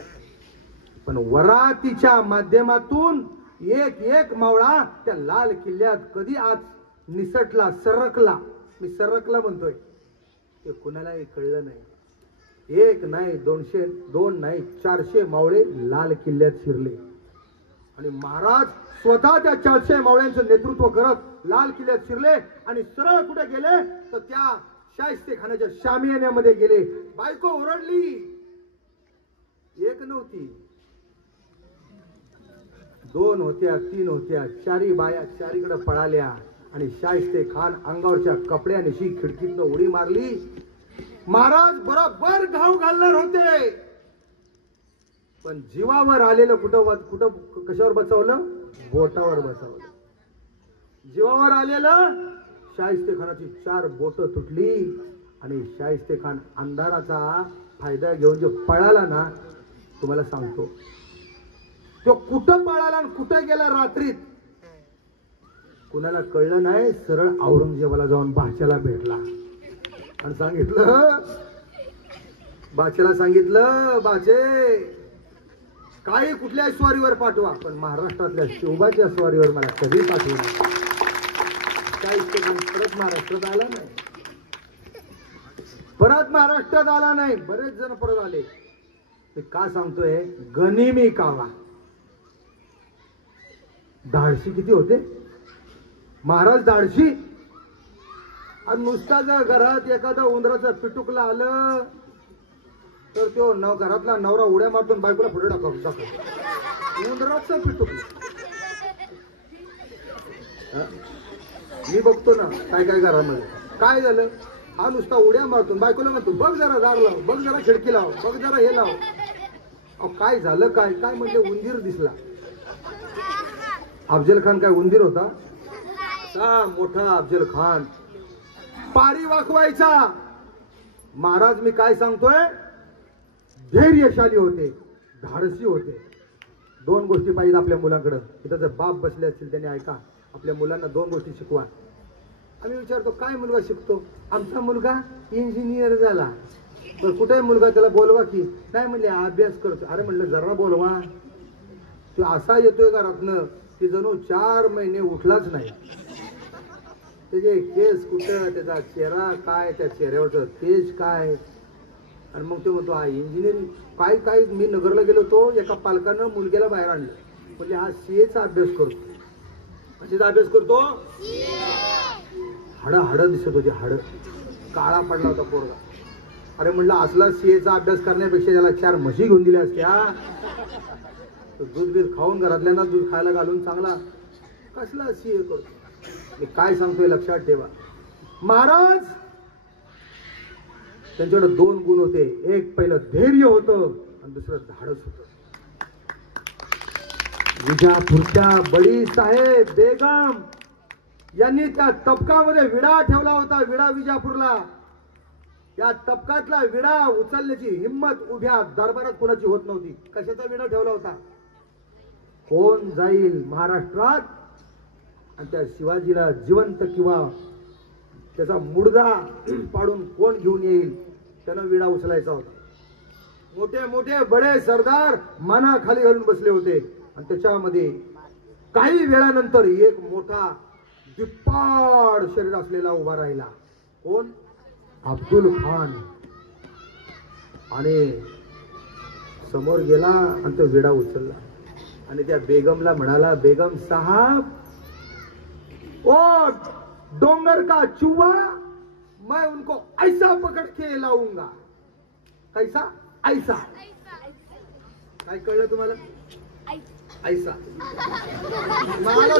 पण वरातीच्या माध्यमातून एक एक मावळा त्या लाल किल्ल्यात कधी आज निसटला, सरकला. मी सरकला म्हणतोय, ते कुणालाही कळलं नाही. एक नाही, 200, 2 नाही, 400 मावळे लाल किल्ल्यात शिरले. आणि महाराज स्वतः त्या 400 मावळ्यांचं नेतृत्व करत लाल किल्ल्यात शिरले. आणि सरळ कुठे गेले तर त्या शाहिस्ते खानाच्या शामियान्यामध्ये गेले. बायको ओरडली, एक नव्हती, 2 होत्या, 3 होत्या, 4 बाया चारीकडे पळाल्या. आणि शाहिस्ते खान अंगावरच्या कपड्याने खिडकीतनं उडी मारली. महाराज बरोबर घाव घालणार होते, पण जीवावर आलेलं कुठं कशावर बसवलं? बोटावर बसवलं. जीवावर आलेलं शाहिस्ते खानाची 4 बोट तुटली. आणि शाहिस्ते खान अंधाराचा फायदा घेऊन जो पळाला ना, तुम्हाला सांगतो तो कुठं पळाला आणि कुठं गेला रात्रीत कुणाला कळलं नाही. सरळ औरंगजेबाला जाऊन बादशाला भेटला आणि सांगितलं, बादशाला सांगितलं, बाचे काही कुठल्या स्वारीवर पाठवा, पण महाराष्ट्रातल्या शिवबाच्या स्वारीवर मला कधी पाठवू नका. परत महाराष्ट्रात आला नाही, परत महाराष्ट्रात आला नाही. बरेच जण परत आले. ते का सांगतोय? गनिमी कावा. धाडशी किती होते महाराज, धाडशी. आणि नुसता जर घरात एखादा उंदराचा पिटुकला आलं तर तो घरातला नवरा उड्या मारतून बायकोला पुढे दाखव. उंदराचं पिटुकलं मी बघतो ना काय काय घरामध्ये काय झालं. हा नुसता उड्या मारतो, बायकोला म्हणतो बघ जरा दार लाव, बघ जरा खिडकी लाव, बघ जरा हे लाव. अहो काय झालं? काय काय म्हणजे उंदीर दिसला. अफजल खान काय उंदीर होता? मोठा अफजल खान पारी वाकवायचा. महाराज मी काय सांगतोय, धैर्यशाली होते, धाडसी होते. 2 गोष्टी पाहिजेत आपल्या मुलांकडे. इथं जर बाप बसले असतील त्यांनी ऐका, आपल्या मुलांना 2 गोष्टी शिकवा. आम्ही विचारतो काय मुलगा शिकतो? आमचा मुलगा इंजिनियर झाला. तर कुठे मुलगा? त्याला बोलवा की. नाही म्हणले अभ्यास करतो. अरे म्हणलं जरा बोलवा. तो असा येतोय घरातनं की जणू 4 महिने उठलाच नाही. त्याचे केस कुठं, त्याचा चेहरा काय, त्या चेहऱ्यावरचं तेज काय. आणि मग ते म्हणतो हा इंजिनिअरिंग काय काय. मी नगरला गेलो होतो, एका पालकानं मुलग्याला बाहेर आणलं, म्हणजे हा सीएचा अभ्यास करतो. कशाचा अभ्यास करतो? हाड दिसत होती, हाड काळा पडला होता पोरगा. अरे म्हणलं असला सीएचा अभ्यास करण्यापेक्षा त्याला 4 म्हशी घेऊन दिल्या असत्या. दूध बीध खाऊन घरातल्यांना दूध खायला घालून चांगला कसला सीए करतो. मी काय सांगतोय लक्षात ठेवा. महाराज त्यांच्याकडे 2 गुण होते. एक पहिलं धैर्य होतं आणि दुसरं धाडस होतं. विजापूरच्या बडी साहेब बेगम यांनी त्या तबकामध्ये विडा ठेवला होता. विडा विजापूरला, या तबकातला विडा उचलण्याची हिंमत उभ्या दरबारात कुणाची होत नव्हती. कशाचा विडा ठेवला होता? कोण जाईल महाराष्ट्रात आणि त्या शिवाजीला जिवंत किंवा त्याचा मुडदा पाडून कोण घेऊन येईल, त्यानं विडा उचलायचा होता. मोठे मोठे बडे सरदार माना खाली घालून बसले होते. आणि त्याच्यामध्ये काही वेळानंतर एक मोठा दिप्पाड शरीर असलेला उभा राहिला. कोण? अब्दुल खान. आणि समोर गेला आणि तो विडा उचलला आणि त्या बेगमला म्हणाला, बेगम साहब, ओ डोंगर का चूहा, मैं उनको ऐसा पकड़ के लाऊंगा. कैसा? ऐसा. काय कळलं तुम्हाला? ऐसा. मला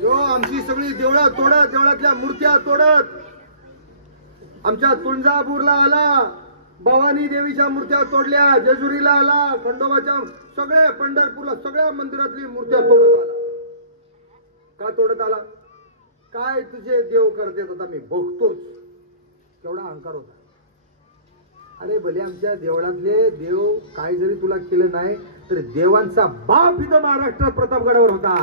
जो आमची सगळी देवळा तोडत, देवळातल्या मूर्त्या तोडत आमच्या तुळजापूरला आला, भवानी देवीच्या मूर्त्या तोडल्या, जेजुरीला आला, खंडोबाच्या, सगळे पंढरपूरला सगळ्या मंदिरातली मूर्त्या तोडत आला. का तोडत आला? काय तुझे देव करते आता मी बघतोच. केवढा अहंकार होता. अरे भले आमच्या देवळातले देव काय जरी तुला केलं नाही तरी देवांचा बाप इथं महाराष्ट्रात प्रतापगडावर होता.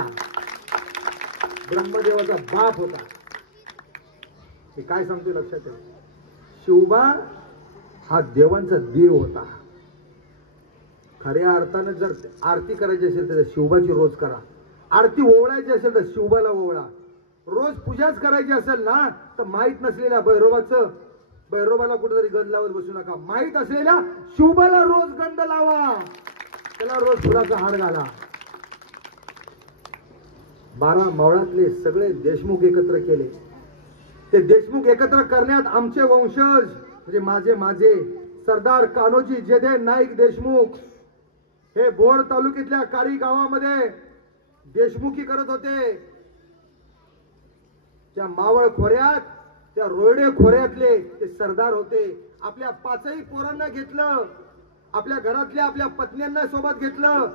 ब्रह्मदेवाचा बाप होता. हे काय सांगतोय लक्षात ठेवा. शिवबा हा देवांचा देव होता. खऱ्या अर्थानं जर आरती करायची असेल तर शिवबाची रोज करा. आरती ओवळायची असेल तर शिवबाला ओवळा. रोज पूजाच करायची असेल ना तर माहित नसलेल्या भैरोबाला कुठेतरी गंध लावत बसू नका. माहित असलेल्या शिवबाला रोज गंध लावा. त्याला रोज फुलाचा हार घाला. 12 मावळातले सगळे देशमुख एकत्र केले. ते देशमुख एकत्र करण्यात आमचे वंशज म्हणजे माझे सरदार कान्होजी जेधे नाईक देशमुख हे भोर तालुक्यातल्या काळी गावामध्ये देशमुखी करत होते. त्या मावळ खोऱ्यात, त्या रोयडे खोऱ्यातले ते सरदार होते. आपल्या 5ही पोरांना घेतलं, आपल्या घरातल्या आपल्या पत्न्यांना सोबत घेतलं.